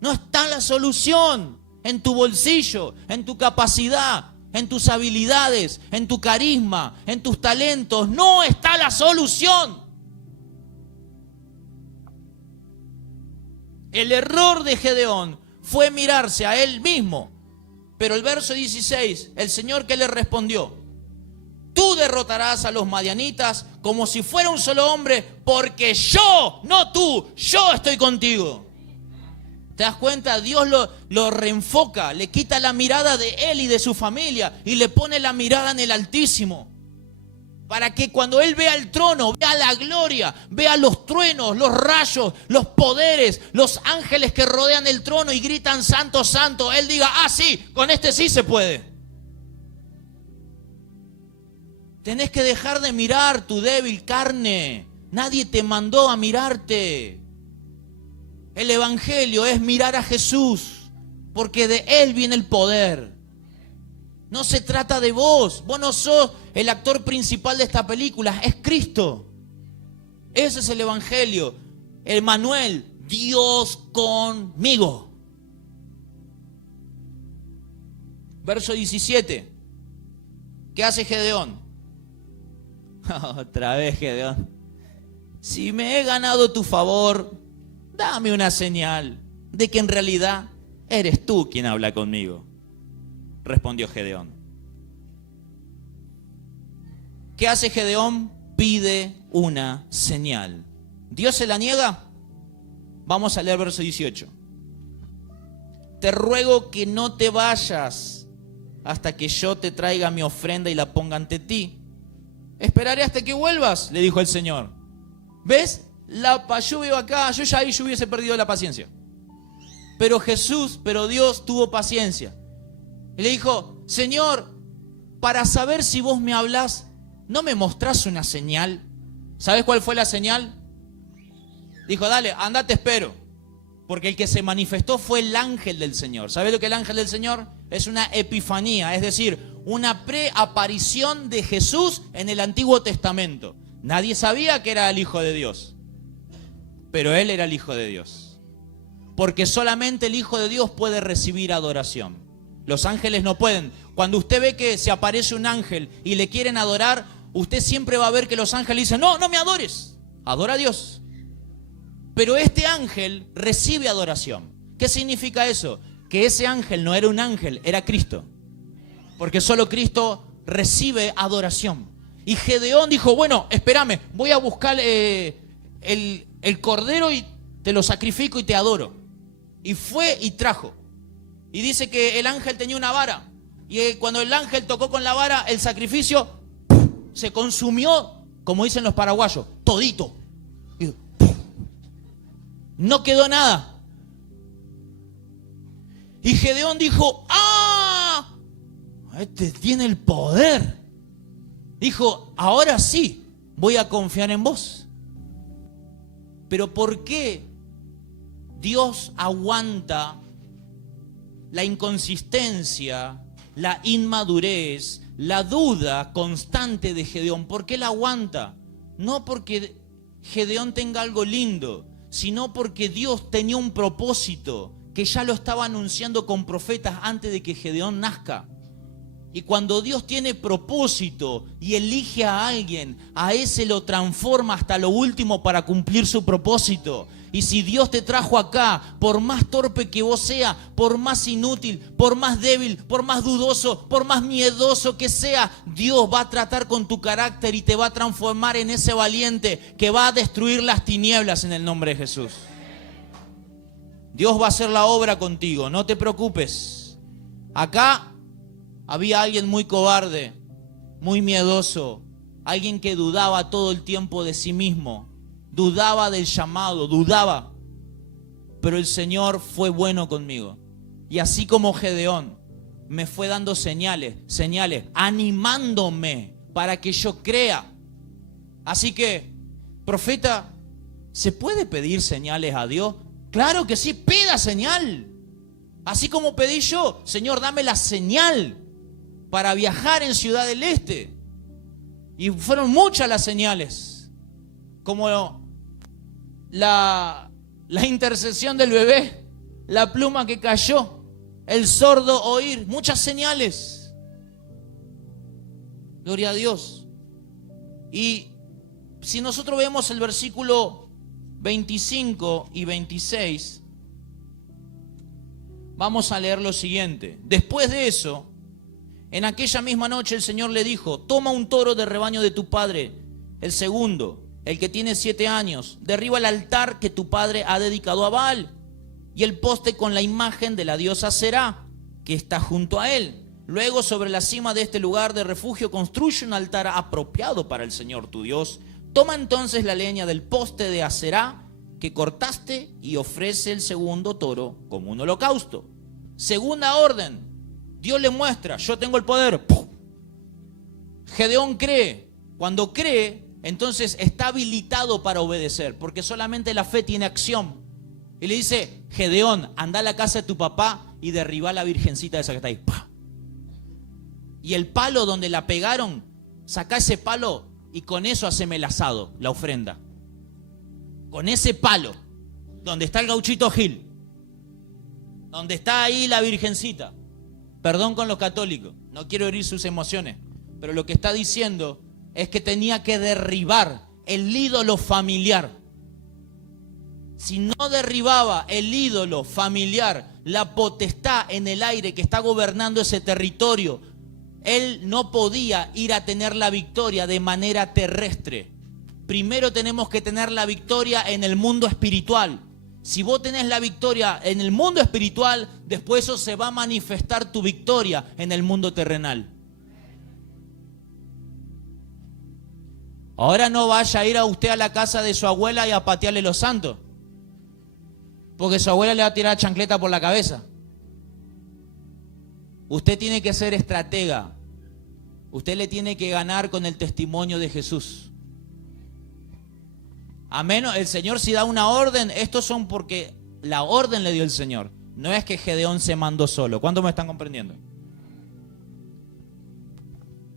No está la solución en tu bolsillo, en tu capacidad, en tus habilidades, en tu carisma, en tus talentos. No está la solución. El error de Gedeón fue mirarse a él mismo. Pero el verso 16, el Señor que le respondió: tú derrotarás a los madianitas como si fuera un solo hombre, porque yo, no tú, yo estoy contigo. ¿Te das cuenta? Dios lo reenfoca, le quita la mirada de él y de su familia y le pone la mirada en el Altísimo. Para que cuando él vea el trono, vea la gloria, vea los truenos, los rayos, los poderes, los ángeles que rodean el trono y gritan santo, santo, él diga: ah, sí, con este sí se puede. Tenés que dejar de mirar tu débil carne. Nadie te mandó a mirarte. El evangelio es mirar a Jesús, porque de Él viene el poder. No se trata de vos. Vos no sos el actor principal de esta película, es Cristo. Ese es el evangelio. Emmanuel, Dios conmigo. Verso 17. ¿Qué hace Gedeón? Otra vez Gedeón: si me he ganado tu favor, dame una señal de que en realidad eres tú quien habla conmigo. Respondió Gedeón. ¿Qué hace Gedeón? Pide una señal. ¿Dios se la niega? Vamos a leer verso 18. Te ruego que no te vayas hasta que yo te traiga mi ofrenda y la ponga ante ti. Esperaré hasta que vuelvas, le dijo el Señor. ¿Ves? Yo veo acá, yo ya ahí yo hubiese perdido la paciencia. Pero Dios tuvo paciencia. Y le dijo: Señor, para saber si vos me hablás, ¿no me mostrás una señal? ¿Sabes cuál fue la señal? Dijo: dale, anda, te espero. Porque el que se manifestó fue el ángel del Señor. ¿Sabes lo que es el ángel del Señor? Es una epifanía, es decir, una preaparición de Jesús en el Antiguo Testamento. Nadie sabía que era el Hijo de Dios, pero Él era el Hijo de Dios. Porque solamente el Hijo de Dios puede recibir adoración. Los ángeles no pueden. Cuando usted ve que se aparece un ángel y le quieren adorar, usted siempre va a ver que los ángeles dicen: no, no me adores, adora a Dios. Pero este ángel recibe adoración. ¿Qué significa eso? Que ese ángel no era un ángel, era Cristo. Porque solo Cristo recibe adoración. Y Gedeón dijo: bueno, espérame, voy a buscar el cordero y te lo sacrifico y te adoro. Y fue y trajo. Y dice que el ángel tenía una vara. Y cuando el ángel tocó con la vara, el sacrificio se consumió, como dicen los paraguayos, todito. Y no quedó nada. Y Gedeón dijo: ¡ah! Este tiene el poder. Dijo: ahora sí, voy a confiar en vos. Pero ¿por qué Dios aguanta la inconsistencia, la inmadurez, la duda constante de Gedeón? ¿Por qué la aguanta? No porque Gedeón tenga algo lindo, sino porque Dios tenía un propósito que ya lo estaba anunciando con profetas antes de que Gedeón nazca. Y cuando Dios tiene propósito y elige a alguien, a ese lo transforma hasta lo último para cumplir su propósito. Y si Dios te trajo acá, por más torpe que vos seas, por más inútil, por más débil, por más dudoso, por más miedoso que sea, Dios va a tratar con tu carácter y te va a transformar en ese valiente que va a destruir las tinieblas en el nombre de Jesús. Dios va a hacer la obra contigo, no te preocupes. Acá había alguien muy cobarde, muy miedoso, alguien que dudaba todo el tiempo de sí mismo, dudaba del llamado, dudaba. Pero el Señor fue bueno conmigo. Y así como Gedeón me fue dando señales, animándome para que yo crea. Así que, profeta, ¿Se puede pedir señales a Dios? Claro que sí, pida señal. Así como pedí yo, Señor, dame la señal para viajar en Ciudad del Este. Y fueron muchas las señales, como la intercesión del bebé, la pluma que cayó, el sordo oír, muchas señales. Gloria a Dios. Y si nosotros vemos el versículo 25 y 26, vamos a leer lo siguiente. Después de eso, en aquella misma noche el Señor le dijo: toma un toro de rebaño de tu padre, el segundo, el que tiene 7 años, derriba el altar que tu padre ha dedicado a Baal y el poste con la imagen de la diosa Será, que está junto a él. Luego, sobre la cima de este lugar de refugio, construye un altar apropiado para el Señor tu Dios. Toma entonces la leña del poste de Aserá que cortaste y ofrece el segundo toro como un holocausto. Segunda orden, Dios le muestra: yo tengo el poder. ¡Pum! Gedeón cree. Cuando cree, entonces está habilitado para obedecer, porque solamente la fe tiene acción. Y le dice: Gedeón, anda a la casa de tu papá y derriba la virgencita esa que está ahí. ¡Pah! Y el palo donde la pegaron, saca ese palo y con eso haceme el asado, la ofrenda. Con ese palo, donde está el gauchito Gil, donde está ahí la virgencita. Perdón con los católicos, no quiero herir sus emociones, pero lo que está diciendo es que tenía que derribar el ídolo familiar. Si no derribaba el ídolo familiar, la potestad en el aire que está gobernando ese territorio, él no podía ir a tener la victoria de manera terrestre. Primero tenemos que tener la victoria en el mundo espiritual. Si vos tenés la victoria en el mundo espiritual, después eso se va a manifestar tu victoria en el mundo terrenal. Ahora no vaya a ir a usted a la casa de su abuela y a patearle los santos, porque su abuela le va a tirar chancleta por la cabeza. Usted tiene que ser estratega. Usted le tiene que ganar con el testimonio de Jesús. Amén. El Señor si da una orden, estos son porque la orden le dio el Señor. No es que Gedeón se mandó solo. ¿Cuántos me están comprendiendo?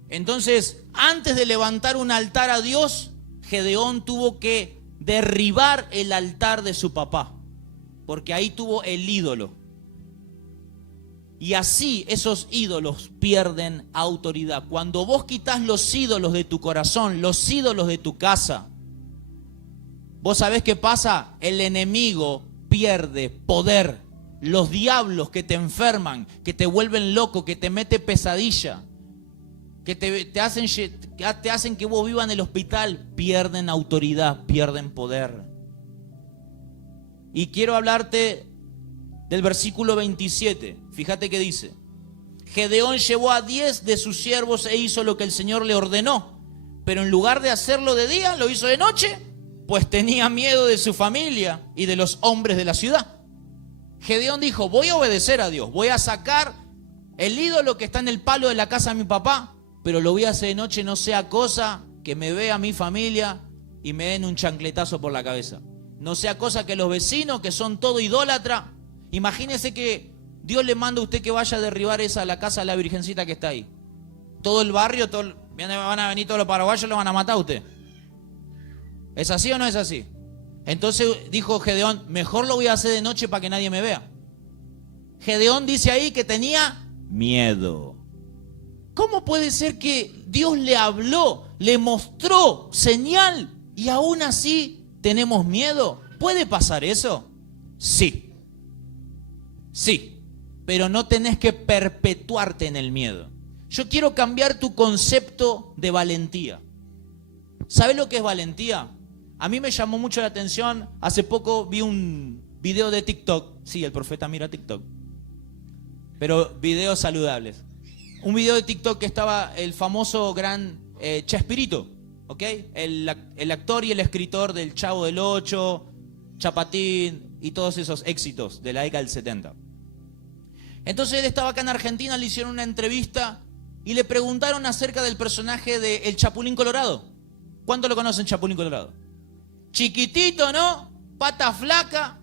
Entonces, antes de levantar un altar a Dios, Gedeón tuvo que derribar el altar de su papá, porque ahí tuvo el ídolo. Y así esos ídolos pierden autoridad. Cuando vos quitas los ídolos de tu corazón, los ídolos de tu casa, ¿vos sabés qué pasa? El enemigo pierde poder. Los diablos que te enferman, que te vuelven loco, que te mete pesadilla, que te hacen que vos vivas en el hospital, pierden autoridad, pierden poder. Y quiero hablarte del versículo 27. Fíjate que dice: Gedeón llevó a 10 de sus siervos e hizo lo que el Señor le ordenó, pero en lugar de hacerlo de día, lo hizo de noche, pues tenía miedo de su familia y de los hombres de la ciudad. Gedeón dijo: voy a obedecer a Dios, voy a sacar el ídolo que está en el palo de la casa de mi papá, pero lo voy a hacer de noche, no sea cosa que me vea mi familia y me den un chancletazo por la cabeza. No sea cosa que los vecinos, que son todo idólatra, imagínese que Dios le manda a usted que vaya a derribar la casa de la virgencita que está ahí. Todo el barrio, van a venir todos los paraguayos, lo van a matar a usted. ¿Es así o no es así? Entonces dijo Gedeón: mejor lo voy a hacer de noche para que nadie me vea. Gedeón dice ahí que tenía miedo. ¿Cómo puede ser que Dios le habló, le mostró señal y aún así tenemos miedo? ¿Puede pasar eso? Sí. Sí. Pero no tenés que perpetuarte en el miedo. Yo quiero cambiar tu concepto de valentía. ¿Sabes lo que es valentía? A mí me llamó mucho la atención. Hace poco vi un video de TikTok. Sí, el profeta mira TikTok. Pero videos saludables. Un video de TikTok que estaba el famoso gran Chespirito, ¿ok? El actor y el escritor del Chavo del Ocho, Chapatín y todos esos éxitos de la década del 70. Entonces él estaba acá en Argentina, le hicieron una entrevista y le preguntaron acerca del personaje de El Chapulín Colorado. ¿Cuánto lo conocen, Chapulín Colorado? chiquitito, ¿no? Pata flaca,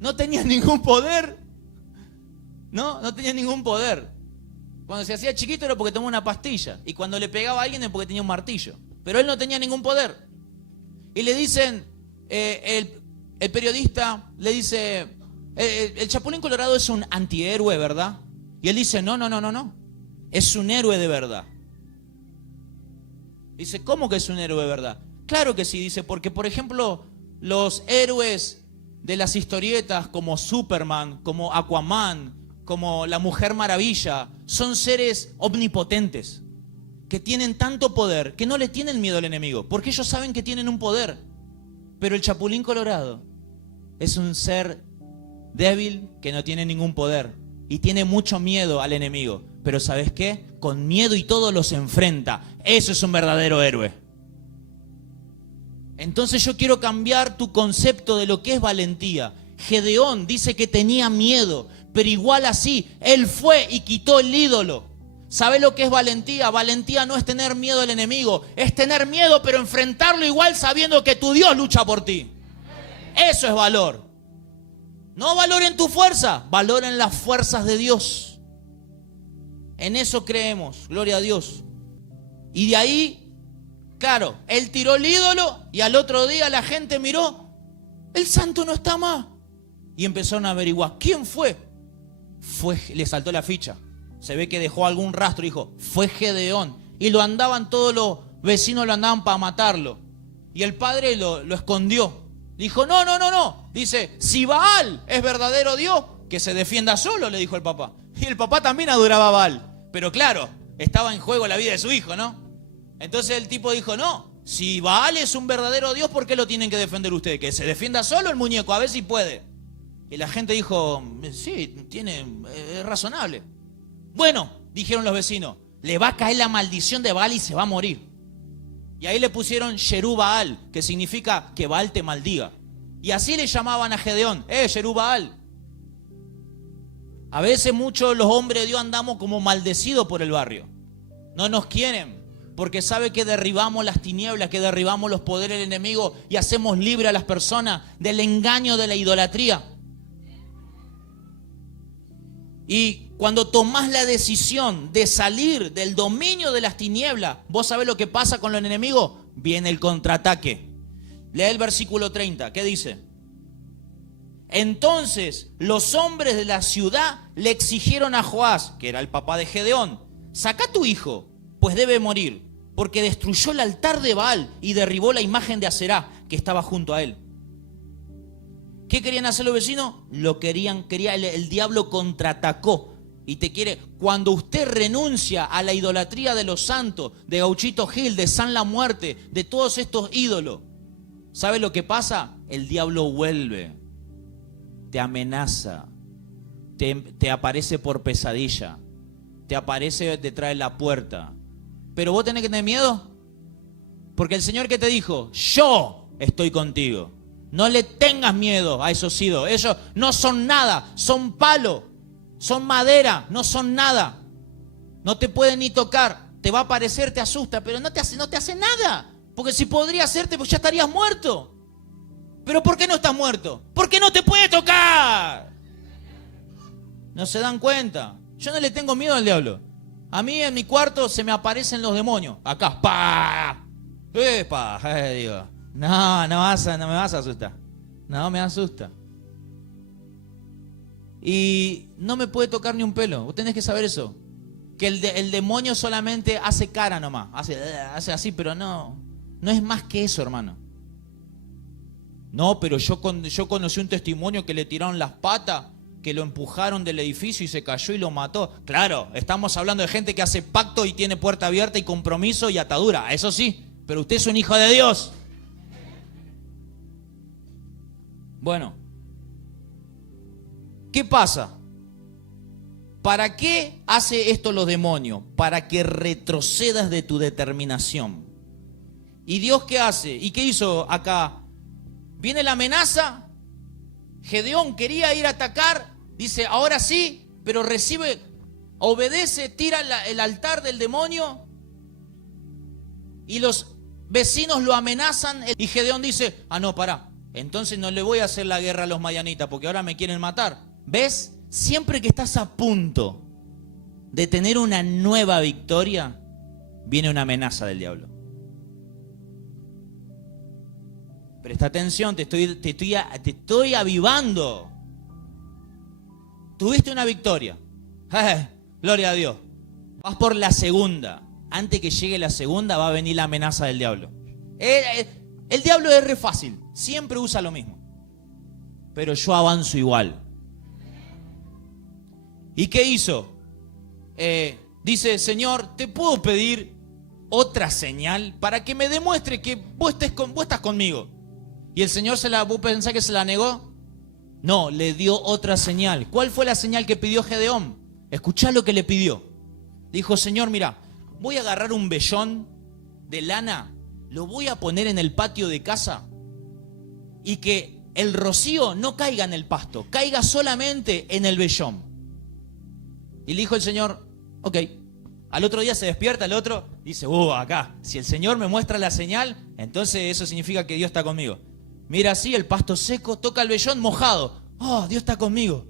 no tenía ningún poder, no tenía ningún poder. Cuando se hacía chiquito era porque tomaba una pastilla, y cuando le pegaba a alguien es porque tenía un martillo, pero él no tenía ningún poder. Y le dicen, el periodista le dice, el Chapulín Colorado es un antihéroe, ¿verdad? Y él dice, no, es un héroe de verdad. Dice, ¿cómo que es un héroe de verdad? Claro que sí, dice, porque por ejemplo, los héroes de las historietas como Superman, como Aquaman, como la Mujer Maravilla, son seres omnipotentes, que tienen tanto poder, que no le tienen miedo al enemigo, porque ellos saben que tienen un poder. Pero el Chapulín Colorado es un ser débil que no tiene ningún poder y tiene mucho miedo al enemigo. Pero ¿sabes qué? Con miedo y todo los enfrenta. Eso es un verdadero héroe. Entonces yo quiero cambiar tu concepto de lo que es valentía. Gedeón dice que tenía miedo, pero igual así, él fue y quitó el ídolo. ¿Sabe lo que es valentía? Valentía no es tener miedo al enemigo, es tener miedo pero enfrentarlo igual sabiendo que tu Dios lucha por ti. Eso es valor. No valor en tu fuerza, valor en las fuerzas de Dios. En eso creemos, gloria a Dios. Y de ahí, claro, él tiró el ídolo y al otro día la gente miró, el santo no está más. Y empezaron a averiguar, ¿quién fue? Le saltó la ficha. Se ve que dejó algún rastro y dijo, fue Gedeón. Y lo andaban, todos los vecinos lo andaban para matarlo. Y el padre lo escondió. Dijo, no. Dice, si Baal es verdadero Dios, que se defienda solo, le dijo el papá. Y el papá también adoraba a Baal. Pero claro, estaba en juego la vida de su hijo, ¿no? Entonces el tipo dijo, no, si Baal es un verdadero Dios, ¿por qué lo tienen que defender ustedes? Que se defienda solo el muñeco, a ver si puede. Y la gente dijo, sí, es razonable. Bueno, dijeron los vecinos, le va a caer la maldición de Baal y se va a morir. Y ahí le pusieron Yerub-Baal, que significa que Baal te maldiga. Y así le llamaban a Gedeón, Yerub-Baal. A veces muchos los hombres de Dios andamos como maldecidos por el barrio. No nos quieren, porque sabe que derribamos las tinieblas, que derribamos los poderes del enemigo y hacemos libre a las personas del engaño de la idolatría. Y cuando tomás la decisión de salir del dominio de las tinieblas, ¿vos sabés lo que pasa con los enemigos? Viene el contraataque. Lee el versículo 30, ¿qué dice? Entonces los hombres de la ciudad le exigieron a Joás, que era el papá de Gedeón, saca a tu hijo, pues debe morir, porque destruyó el altar de Baal y derribó la imagen de Aserá que estaba junto a él. ¿Qué querían hacer los vecinos? El diablo contraatacó y te quiere. Cuando usted renuncia a la idolatría de los santos, de Gauchito Gil, de San La Muerte, de todos estos ídolos, ¿sabe lo que pasa? El diablo vuelve, te amenaza, te aparece por pesadilla, te aparece detrás de la puerta. Pero vos tenés que tener miedo, porque el Señor que te dijo, yo estoy contigo. No le tengas miedo a esos ídolos. Ellos no son nada, son palo, son madera, no son nada. No te pueden ni tocar. Te va a aparecer, te asusta, pero no te hace nada. Porque si podría hacerte, pues ya estarías muerto. ¿Pero por qué no estás muerto? Porque no te puede tocar. No se dan cuenta. Yo no le tengo miedo al diablo. A mí en mi cuarto se me aparecen los demonios. Acá, ¡pa! ¡Epa! Digo. No me vas a asustar. No me asusta. Y no me puede tocar ni un pelo. Vos tenés que saber eso. Que el demonio solamente hace cara nomás. Hace así, pero no es más que eso, hermano. No, pero yo conocí un testimonio que le tiraron las patas, que lo empujaron del edificio y se cayó y lo mató. Claro, estamos hablando de gente que hace pacto y tiene puerta abierta y compromiso y atadura. Eso sí, pero usted es un hijo de Dios. Bueno, ¿qué pasa? ¿Para qué hace esto los demonios? Para que retrocedas de tu determinación. ¿Y Dios qué hace? ¿Y qué hizo acá? Viene la amenaza. Gedeón quería ir a atacar. Dice, ahora sí, pero obedece, tira el altar del demonio. Y los vecinos lo amenazan y Gedeón dice, no, pará, entonces no le voy a hacer la guerra a los madianitas porque ahora me quieren matar. ¿Ves? Siempre que estás a punto de tener una nueva victoria, viene una amenaza del diablo. Presta atención, te estoy avivando. Tuviste una victoria. Gloria a Dios. Vas por la segunda. Antes que llegue la segunda va a venir la amenaza del diablo. El diablo es re fácil. Siempre usa lo mismo. Pero yo avanzo igual. ¿Y qué hizo? Dice, Señor, ¿te puedo pedir otra señal para que me demuestre que vos estás conmigo? ¿Y el Señor vos pensás que se la negó? No, le dio otra señal. ¿Cuál fue la señal que pidió Gedeón? Escuchá lo que le pidió. Dijo, Señor, mira, voy a agarrar un vellón de lana, lo voy a poner en el patio de casa y que el rocío no caiga en el pasto, caiga solamente en el vellón. Y le dijo el Señor, ok. Al otro día se despierta el otro, dice, acá, si el Señor me muestra la señal, entonces eso significa que Dios está conmigo. Mira así, el pasto seco, toca el vellón mojado. Dios está conmigo.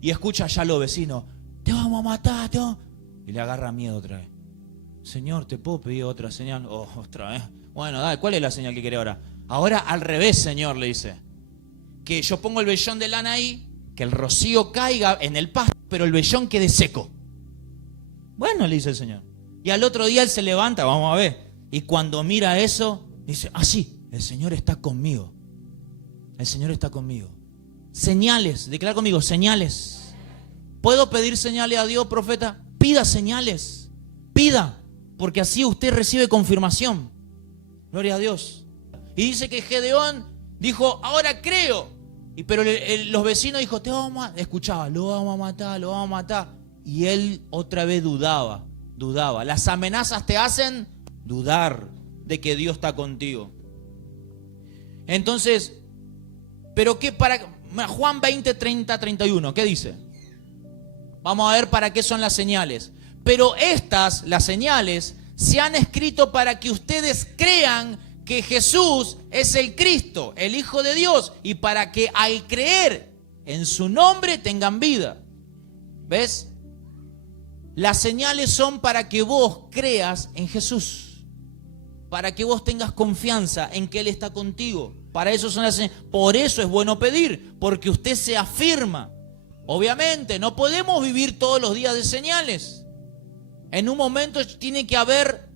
Y escucha allá a los vecinos, te vamos a matar, Y le agarra miedo otra vez. Señor, ¿te puedo pedir otra señal? Otra vez. Bueno, dale, ¿cuál es la señal que quiere ahora? Ahora al revés, Señor, le dice. Que yo pongo el vellón de lana ahí, que el rocío caiga en el pasto, pero el vellón quede seco. Bueno, le dice el Señor. Y al otro día él se levanta, vamos a ver. Y cuando mira eso, dice, sí, el Señor está conmigo. El Señor está conmigo. Señales, declara conmigo, señales. ¿Puedo pedir señales a Dios, profeta? Pida señales. Pida, porque así usted recibe confirmación. Gloria a Dios. Y dice que Gedeón dijo, ahora creo. Pero los vecinos dijo, te vamos a matar. Escuchaba, lo vamos a matar, lo vamos a matar. Y él otra vez dudaba. Las amenazas te hacen dudar de que Dios está contigo. Entonces, pero qué Juan 20, 30, 31, ¿qué dice? Vamos a ver para qué son las señales. Pero las señales, se han escrito para que ustedes crean que Jesús es el Cristo, el Hijo de Dios, y para que al creer en su nombre tengan vida. ¿Ves? Las señales son para que vos creas en Jesús. Para que vos tengas confianza en que Él está contigo. Para eso son las señales. Por eso es bueno pedir, porque usted se afirma. Obviamente, no podemos vivir todos los días de señales. En un momento tiene que haber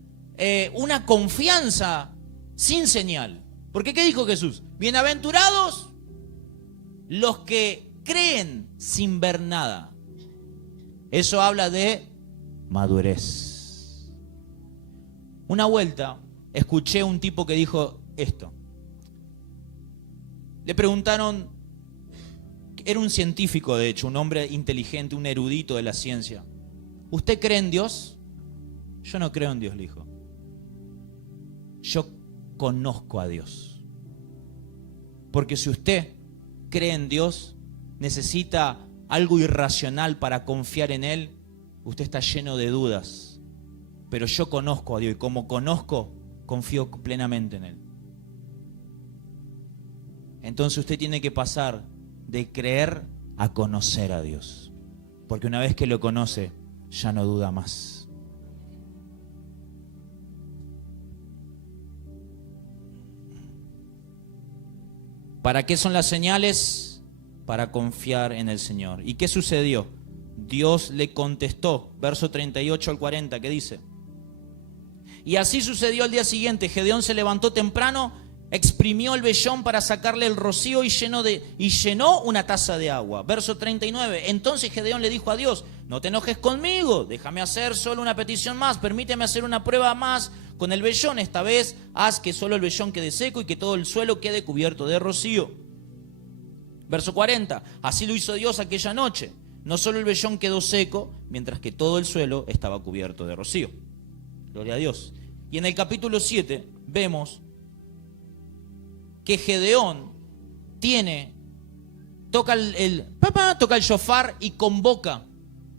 una confianza sin señal. Porque ¿qué dijo Jesús? Bienaventurados los que creen sin ver nada. Eso habla de madurez. Una vuelta escuché un tipo que dijo esto. Le preguntaron, era un científico de hecho, un hombre inteligente, un erudito de la ciencia. ¿Usted cree en Dios? Yo no creo en Dios, le dijo. Yo conozco a Dios. Porque si usted cree en Dios, necesita algo irracional para confiar en Él, usted está lleno de dudas. Pero yo conozco a Dios y como conozco, confío plenamente en Él. Entonces usted tiene que pasar de creer a conocer a Dios. Porque una vez que lo conoce, ya no duda más. ¿Para qué son las señales? Para confiar en el Señor. ¿Y qué sucedió? Dios le contestó, verso 38 al 40, ¿qué dice? Y así sucedió al día siguiente. Gedeón se levantó temprano, exprimió el vellón para sacarle el rocío y llenó una taza de agua. Verso 39. Entonces Gedeón le dijo a Dios, no te enojes conmigo, déjame hacer solo una petición más, permíteme hacer una prueba más con el vellón. Esta vez haz que solo el vellón quede seco y que todo el suelo quede cubierto de rocío. Verso 40. Así lo hizo Dios aquella noche. No solo el vellón quedó seco, mientras que todo el suelo estaba cubierto de rocío. Gloria a Dios. Y en el capítulo 7 vemos que Gedeón toca el shofar y convoca.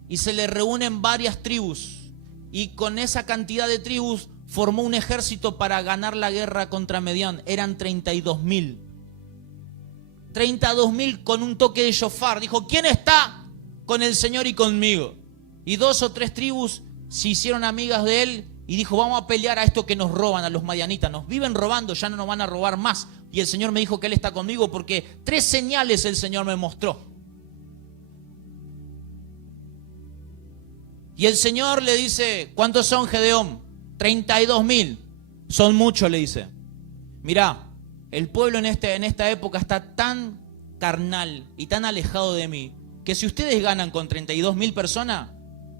Y se le reúnen varias tribus. Y con esa cantidad de tribus formó un ejército para ganar la guerra contra Medián. Eran 32.000. 32.000 con un toque de shofar. Dijo, ¿quién está con el Señor y conmigo? Y 2 o 3 tribus se hicieron amigas de él y dijo, vamos a pelear a esto que nos roban, a los madianitas. Nos viven robando, ya no nos van a robar más. Y el Señor me dijo que Él está conmigo porque 3 señales el Señor me mostró. Y el Señor le dice, ¿cuántos son, Gedeón? 32.000. Son muchos, le dice. Mirá, el pueblo en esta época está tan carnal y tan alejado de mí, que si ustedes ganan con 32.000 personas,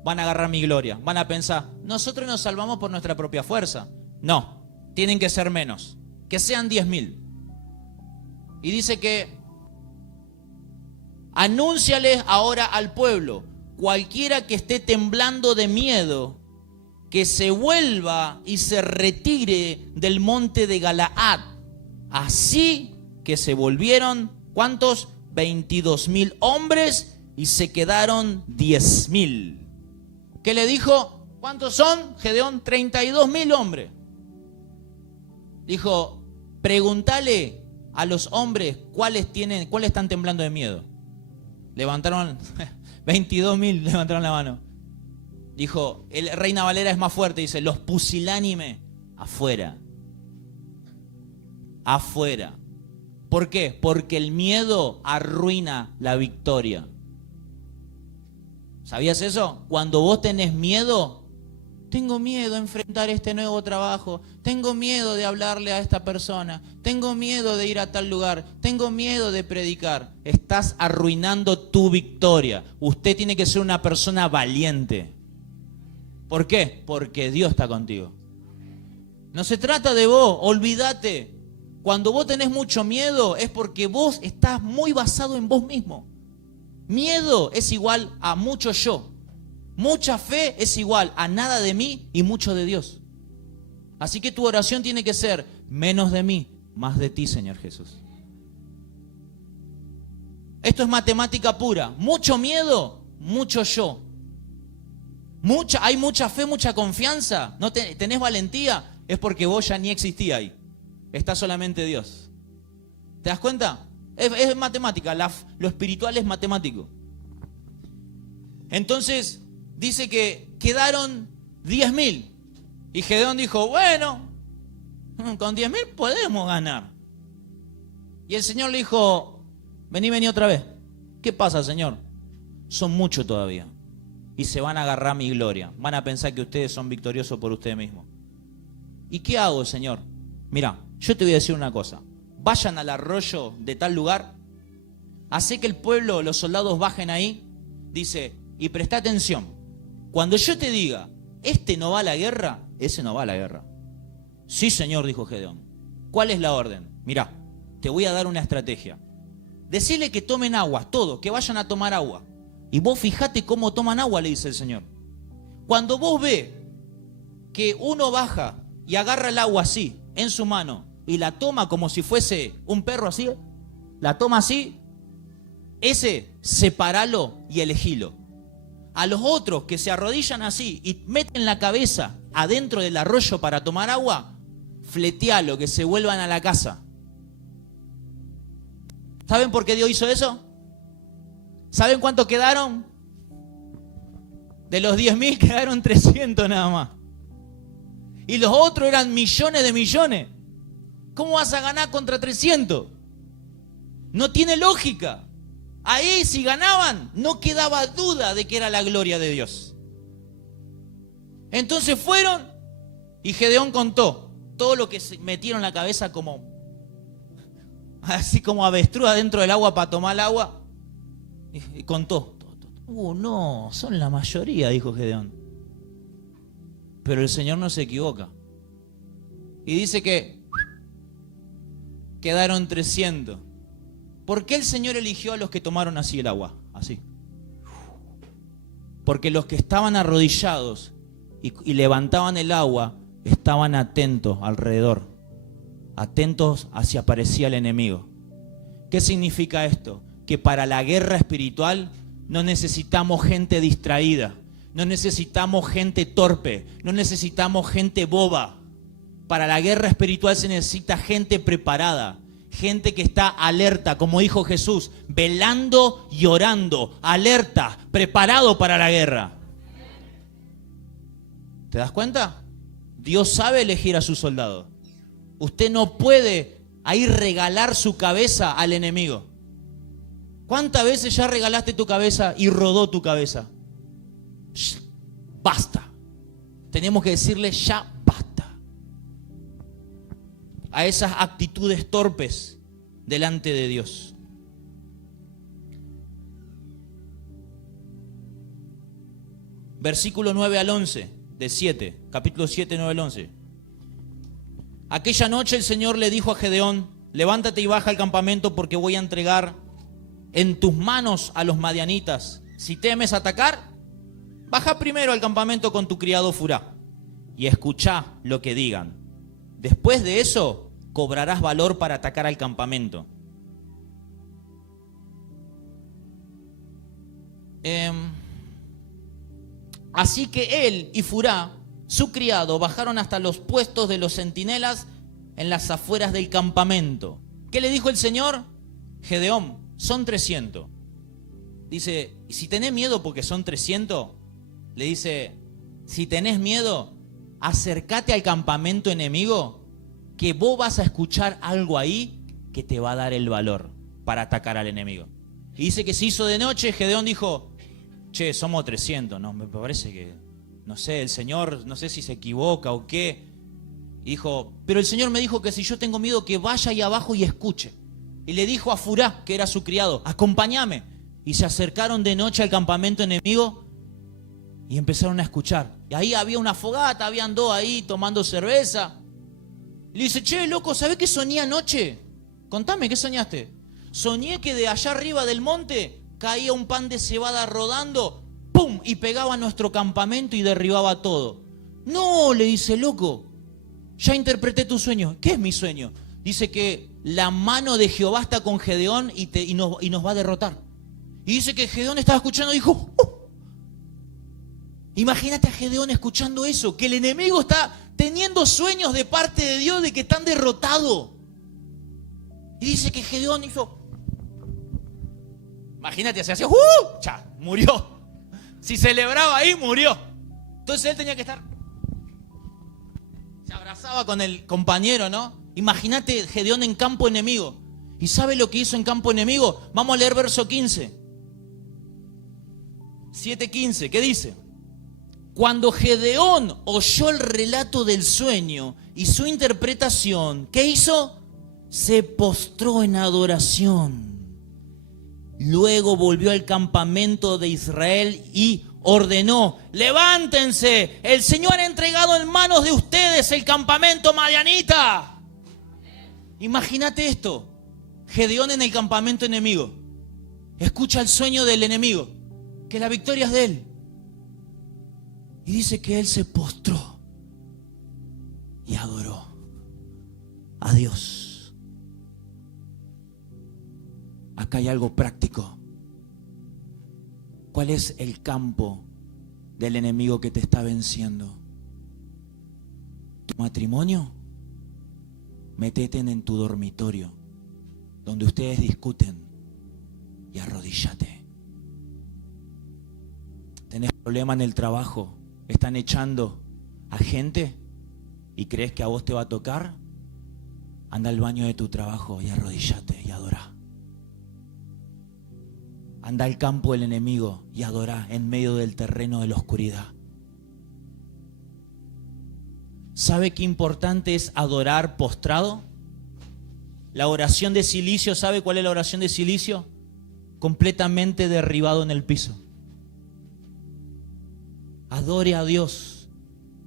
van a agarrar mi gloria. Van a pensar, nosotros nos salvamos por nuestra propia fuerza. No, tienen que ser menos. Que sean 10.000. Y dice que, anúnciales ahora al pueblo, cualquiera que esté temblando de miedo, que se vuelva y se retire del monte de Galaad. Así que se volvieron, ¿cuántos? 22.000 hombres y se quedaron 10.000. ¿Qué le dijo? ¿Cuántos son? Gedeón, 32.000 hombres. Dijo, pregúntale a los hombres cuáles están temblando de miedo. Levantaron 22.000, levantaron la mano. Dijo, el Reina Valera es más fuerte, dice, los pusilánimes afuera. Afuera. ¿Por qué? Porque el miedo arruina la victoria. ¿Sabías eso? Cuando vos tenés miedo, tengo miedo de enfrentar este nuevo trabajo, tengo miedo de hablarle a esta persona, tengo miedo de ir a tal lugar, tengo miedo de predicar. Estás arruinando tu victoria. Usted tiene que ser una persona valiente. ¿Por qué? Porque Dios está contigo. No se trata de vos, olvídate. Cuando vos tenés mucho miedo es porque vos estás muy basado en vos mismo. Miedo es igual a mucho yo. Mucha fe es igual a nada de mí y mucho de Dios. Así que tu oración tiene que ser menos de mí, más de ti, Señor Jesús. Esto es matemática pura. Mucho miedo, mucho yo. Hay mucha fe, mucha confianza. ¿No tenés valentía? Es porque vos ya ni existía ahí. Está solamente Dios. ¿Te das cuenta? Es matemática. Lo espiritual es matemático. Entonces, dice que quedaron 10.000. Y Gedeón dijo, bueno, con 10.000 podemos ganar. Y el Señor le dijo, vení otra vez. ¿Qué pasa, Señor? Son muchos todavía. Y se van a agarrar mi gloria. Van a pensar que ustedes son victoriosos por ustedes mismos. ¿Y qué hago, Señor? Mira, yo te voy a decir una cosa. Vayan al arroyo de tal lugar. Hacé que el pueblo, los soldados bajen ahí. Dice, y presta atención. Cuando yo te diga, este no va a la guerra, ese no va a la guerra. Sí, Señor, dijo Gedeón. ¿Cuál es la orden? Mirá, te voy a dar una estrategia. Decirle que tomen agua, todos, que vayan a tomar agua. Y vos fijate cómo toman agua, le dice el Señor. Cuando vos ves que uno baja y agarra el agua así, en su mano, y la toma como si fuese un perro así, la toma así, ese separalo y elegilo. A los otros que se arrodillan así y meten la cabeza adentro del arroyo para tomar agua, fletealo, que se vuelvan a la casa. ¿Saben por qué Dios hizo eso? ¿Saben cuántos quedaron? De los 10.000 quedaron 300 nada más. Y los otros eran millones de millones. ¿Cómo vas a ganar contra 300? No tiene lógica. Ahí si ganaban, no quedaba duda de que era la gloria de Dios. Entonces fueron y Gedeón contó todo lo que se metieron la cabeza como así como avestruz adentro del agua para tomar el agua. Y contó. No, son la mayoría, dijo Gedeón. Pero el Señor no se equivoca. Y dice que quedaron 300. ¿Por qué el Señor eligió a los que tomaron así el agua? Así. Porque los que estaban arrodillados y levantaban el agua estaban atentos alrededor. Atentos a si aparecía el enemigo. ¿Qué significa esto? Que para la guerra espiritual no necesitamos gente distraída, no necesitamos gente torpe, no necesitamos gente boba. para la guerra espiritual se necesita gente preparada, gente que está alerta, como dijo Jesús, velando y orando, alerta, preparado para la guerra. ¿Te das cuenta? Dios sabe elegir a sus soldados. Usted no puede ahí regalar su cabeza al enemigo. ¿Cuántas veces ya regalaste tu cabeza y rodó tu cabeza? Basta. Tenemos que decirle ya basta a esas actitudes torpes delante de Dios. Versículo 9 al 11 de 7, capítulo 7, 9 al 11. Aquella noche el Señor le dijo a Gedeón: levántate y baja al campamento, porque voy a entregar en tus manos a los madianitas. Si temes atacar, baja primero al campamento con tu criado Furá y escucha lo que digan. Después de eso, cobrarás valor para atacar al campamento. Así que él y Furá, su criado, bajaron hasta los puestos de los centinelas en las afueras del campamento. ¿Qué le dijo el Señor? Gedeón, son 300. Dice, y si tenés miedo porque son 300, le dice, si tenés miedo, acércate al campamento enemigo, que vos vas a escuchar algo ahí que te va a dar el valor para atacar al enemigo. Y dice que se hizo de noche. Gedeón dijo, che, somos 300, no, me parece que, no sé, el Señor, no sé si se equivoca o qué. Y dijo, pero el Señor me dijo que si yo tengo miedo, que vaya ahí abajo y escuche. Y le dijo a Furá, que era su criado, acompáñame. Y se acercaron de noche al campamento enemigo y empezaron a escuchar. Y ahí había una fogata, habían dos ahí tomando cerveza. Y le dice, che, loco, ¿sabés qué soñé anoche? Contame, ¿qué soñaste? Soñé que de allá arriba del monte caía un pan de cebada rodando, ¡pum! Y pegaba a nuestro campamento y derribaba todo. No, le dice, loco, ya interpreté tu sueño. ¿Qué es mi sueño? Dice que la mano de Jehová está con Gedeón y nos va a derrotar. Y dice que Gedeón estaba escuchando y dijo, imagínate a Gedeón escuchando eso, que el enemigo está teniendo sueños de parte de Dios de que están derrotados. Y dice que Gedeón hizo, imagínate, se hacía, ya, murió. Si celebraba ahí, murió. Entonces él tenía que estar, se abrazaba con el compañero, ¿no? Imagínate Gedeón en campo enemigo. ¿Y sabe lo que hizo en campo enemigo? Vamos a leer verso 15. 7:15, ¿qué dice? Cuando Gedeón oyó el relato del sueño y su interpretación, ¿qué hizo? Se postró en adoración. Luego volvió al campamento de Israel y ordenó, levántense, el Señor ha entregado en manos de ustedes el campamento madianita. Imagínate esto, Gedeón en el campamento enemigo, escucha el sueño del enemigo, que la victoria es de él. Y dice que él se postró y adoró a Dios. Acá hay algo práctico. ¿Cuál es el campo del enemigo que te está venciendo? ¿Tu matrimonio? Métete en tu dormitorio, donde ustedes discuten, y arrodíllate. ¿Tenés problema en el trabajo? ¿Están echando a gente y crees que a vos te va a tocar? Anda al baño de tu trabajo y arrodíllate y adorá. Anda al campo del enemigo y adorá en medio del terreno de la oscuridad. ¿Sabe qué importante es adorar postrado? La oración de silicio, ¿sabe cuál es la oración de silicio? Completamente derribado en el piso. Adore a Dios.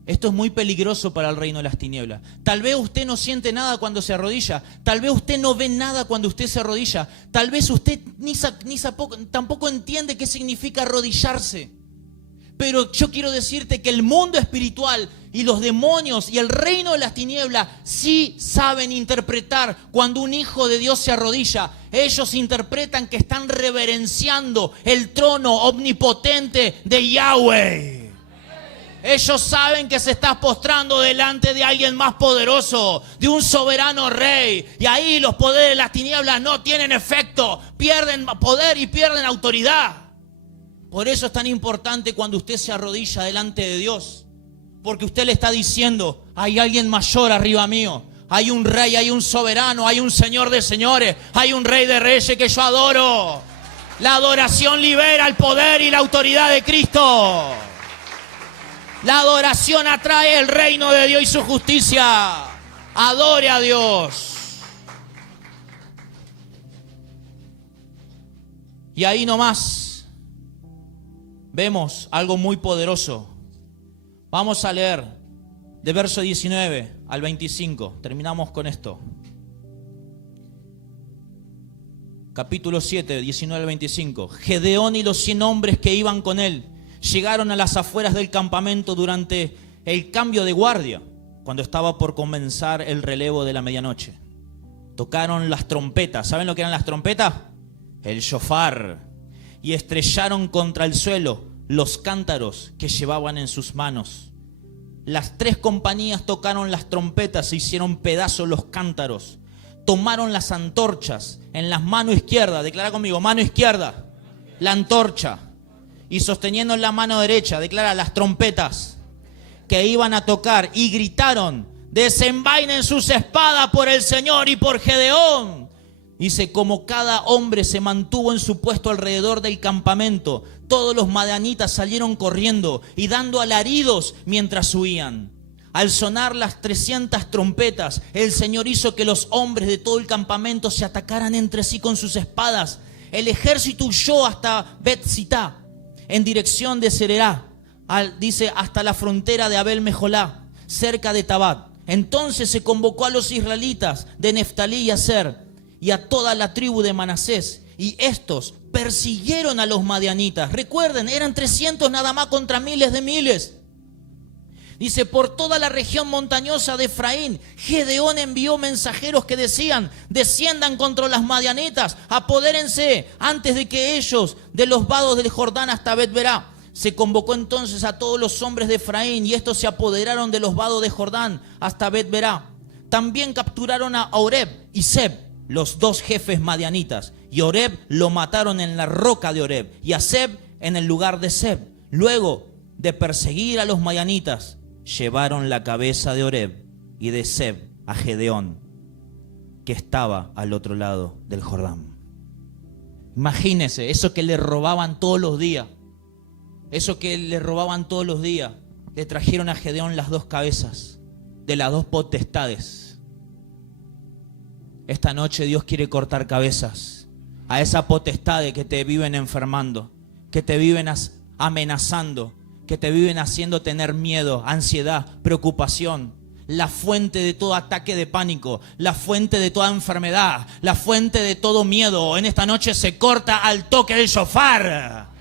Esto es muy peligroso para el reino de las tinieblas. Tal vez usted no siente nada cuando se arrodilla. Tal vez usted no ve nada cuando usted se arrodilla. Tal vez usted tampoco entiende qué significa arrodillarse. Pero yo quiero decirte que el mundo espiritual y los demonios y el reino de las tinieblas sí saben interpretar cuando un hijo de Dios se arrodilla. Ellos interpretan que están reverenciando el trono omnipotente de Yahweh. Ellos saben que se está postrando delante de alguien más poderoso, de un soberano rey. Y ahí los poderes de las tinieblas no tienen efecto, pierden poder y pierden autoridad. Por eso es tan importante cuando usted se arrodilla delante de Dios. Porque usted le está diciendo, hay alguien mayor arriba mío. Hay un rey, hay un soberano, hay un señor de señores, hay un rey de reyes que yo adoro. La adoración libera el poder y la autoridad de Cristo. La adoración atrae el reino de Dios y su justicia. Adore a Dios. Y ahí nomás vemos algo muy poderoso. Vamos a leer de verso 19 al 25. Terminamos con esto. Capítulo 7, 19 al 25. Gedeón y los 100 hombres que iban con él llegaron a las afueras del campamento durante el cambio de guardia, cuando estaba por comenzar el relevo de la medianoche. Tocaron las trompetas. ¿Saben lo que eran las trompetas? El shofar. Y estrellaron contra el suelo los cántaros que llevaban en sus manos. Las 3 compañías tocaron las trompetas e hicieron pedazos los cántaros. Tomaron las antorchas en la mano izquierda. Declara conmigo, mano izquierda. La antorcha. Y sosteniendo en la mano derecha, declara las trompetas que iban a tocar. Y gritaron, desenvainen sus espadas por el Señor y por Gedeón. Dice, como cada hombre se mantuvo en su puesto alrededor del campamento, todos los madianitas salieron corriendo y dando alaridos mientras huían. Al sonar las 300 trompetas, el Señor hizo que los hombres de todo el campamento se atacaran entre sí con sus espadas. El ejército huyó hasta Bet-Sitá, en dirección de Sererá, dice, hasta la frontera de Abel-Mejolá, cerca de Tabat. Entonces se convocó a los israelitas de Neftalí y Aser y a toda la tribu de Manasés, y estos persiguieron a los madianitas. Recuerden, eran 300 nada más contra miles de miles. Dice, por toda la región montañosa de Efraín, Gedeón envió mensajeros que decían, desciendan contra las madianitas, apodérense antes de que ellos de los vados del Jordán hasta Bet-Verá. Se convocó entonces a todos los hombres de Efraín y estos se apoderaron de los vados de Jordán hasta Bet-Verá. También capturaron a Oreb y Seb, los 2 jefes madianitas, y Oreb lo mataron en la roca de Oreb y a Seb en el lugar de Seb. Luego de perseguir a los madianitas, llevaron la cabeza de Oreb y de Seb a Gedeón, que estaba al otro lado del Jordán. Imagínense, eso que le robaban todos los días, le trajeron a Gedeón las 2 cabezas de las 2 potestades. Esta noche Dios quiere cortar cabezas a esa potestad que te viven enfermando, que te viven amenazando, que te viven haciendo tener miedo, ansiedad, preocupación. La fuente de todo ataque de pánico, la fuente de toda enfermedad, la fuente de todo miedo, en esta noche se corta al toque del shofar.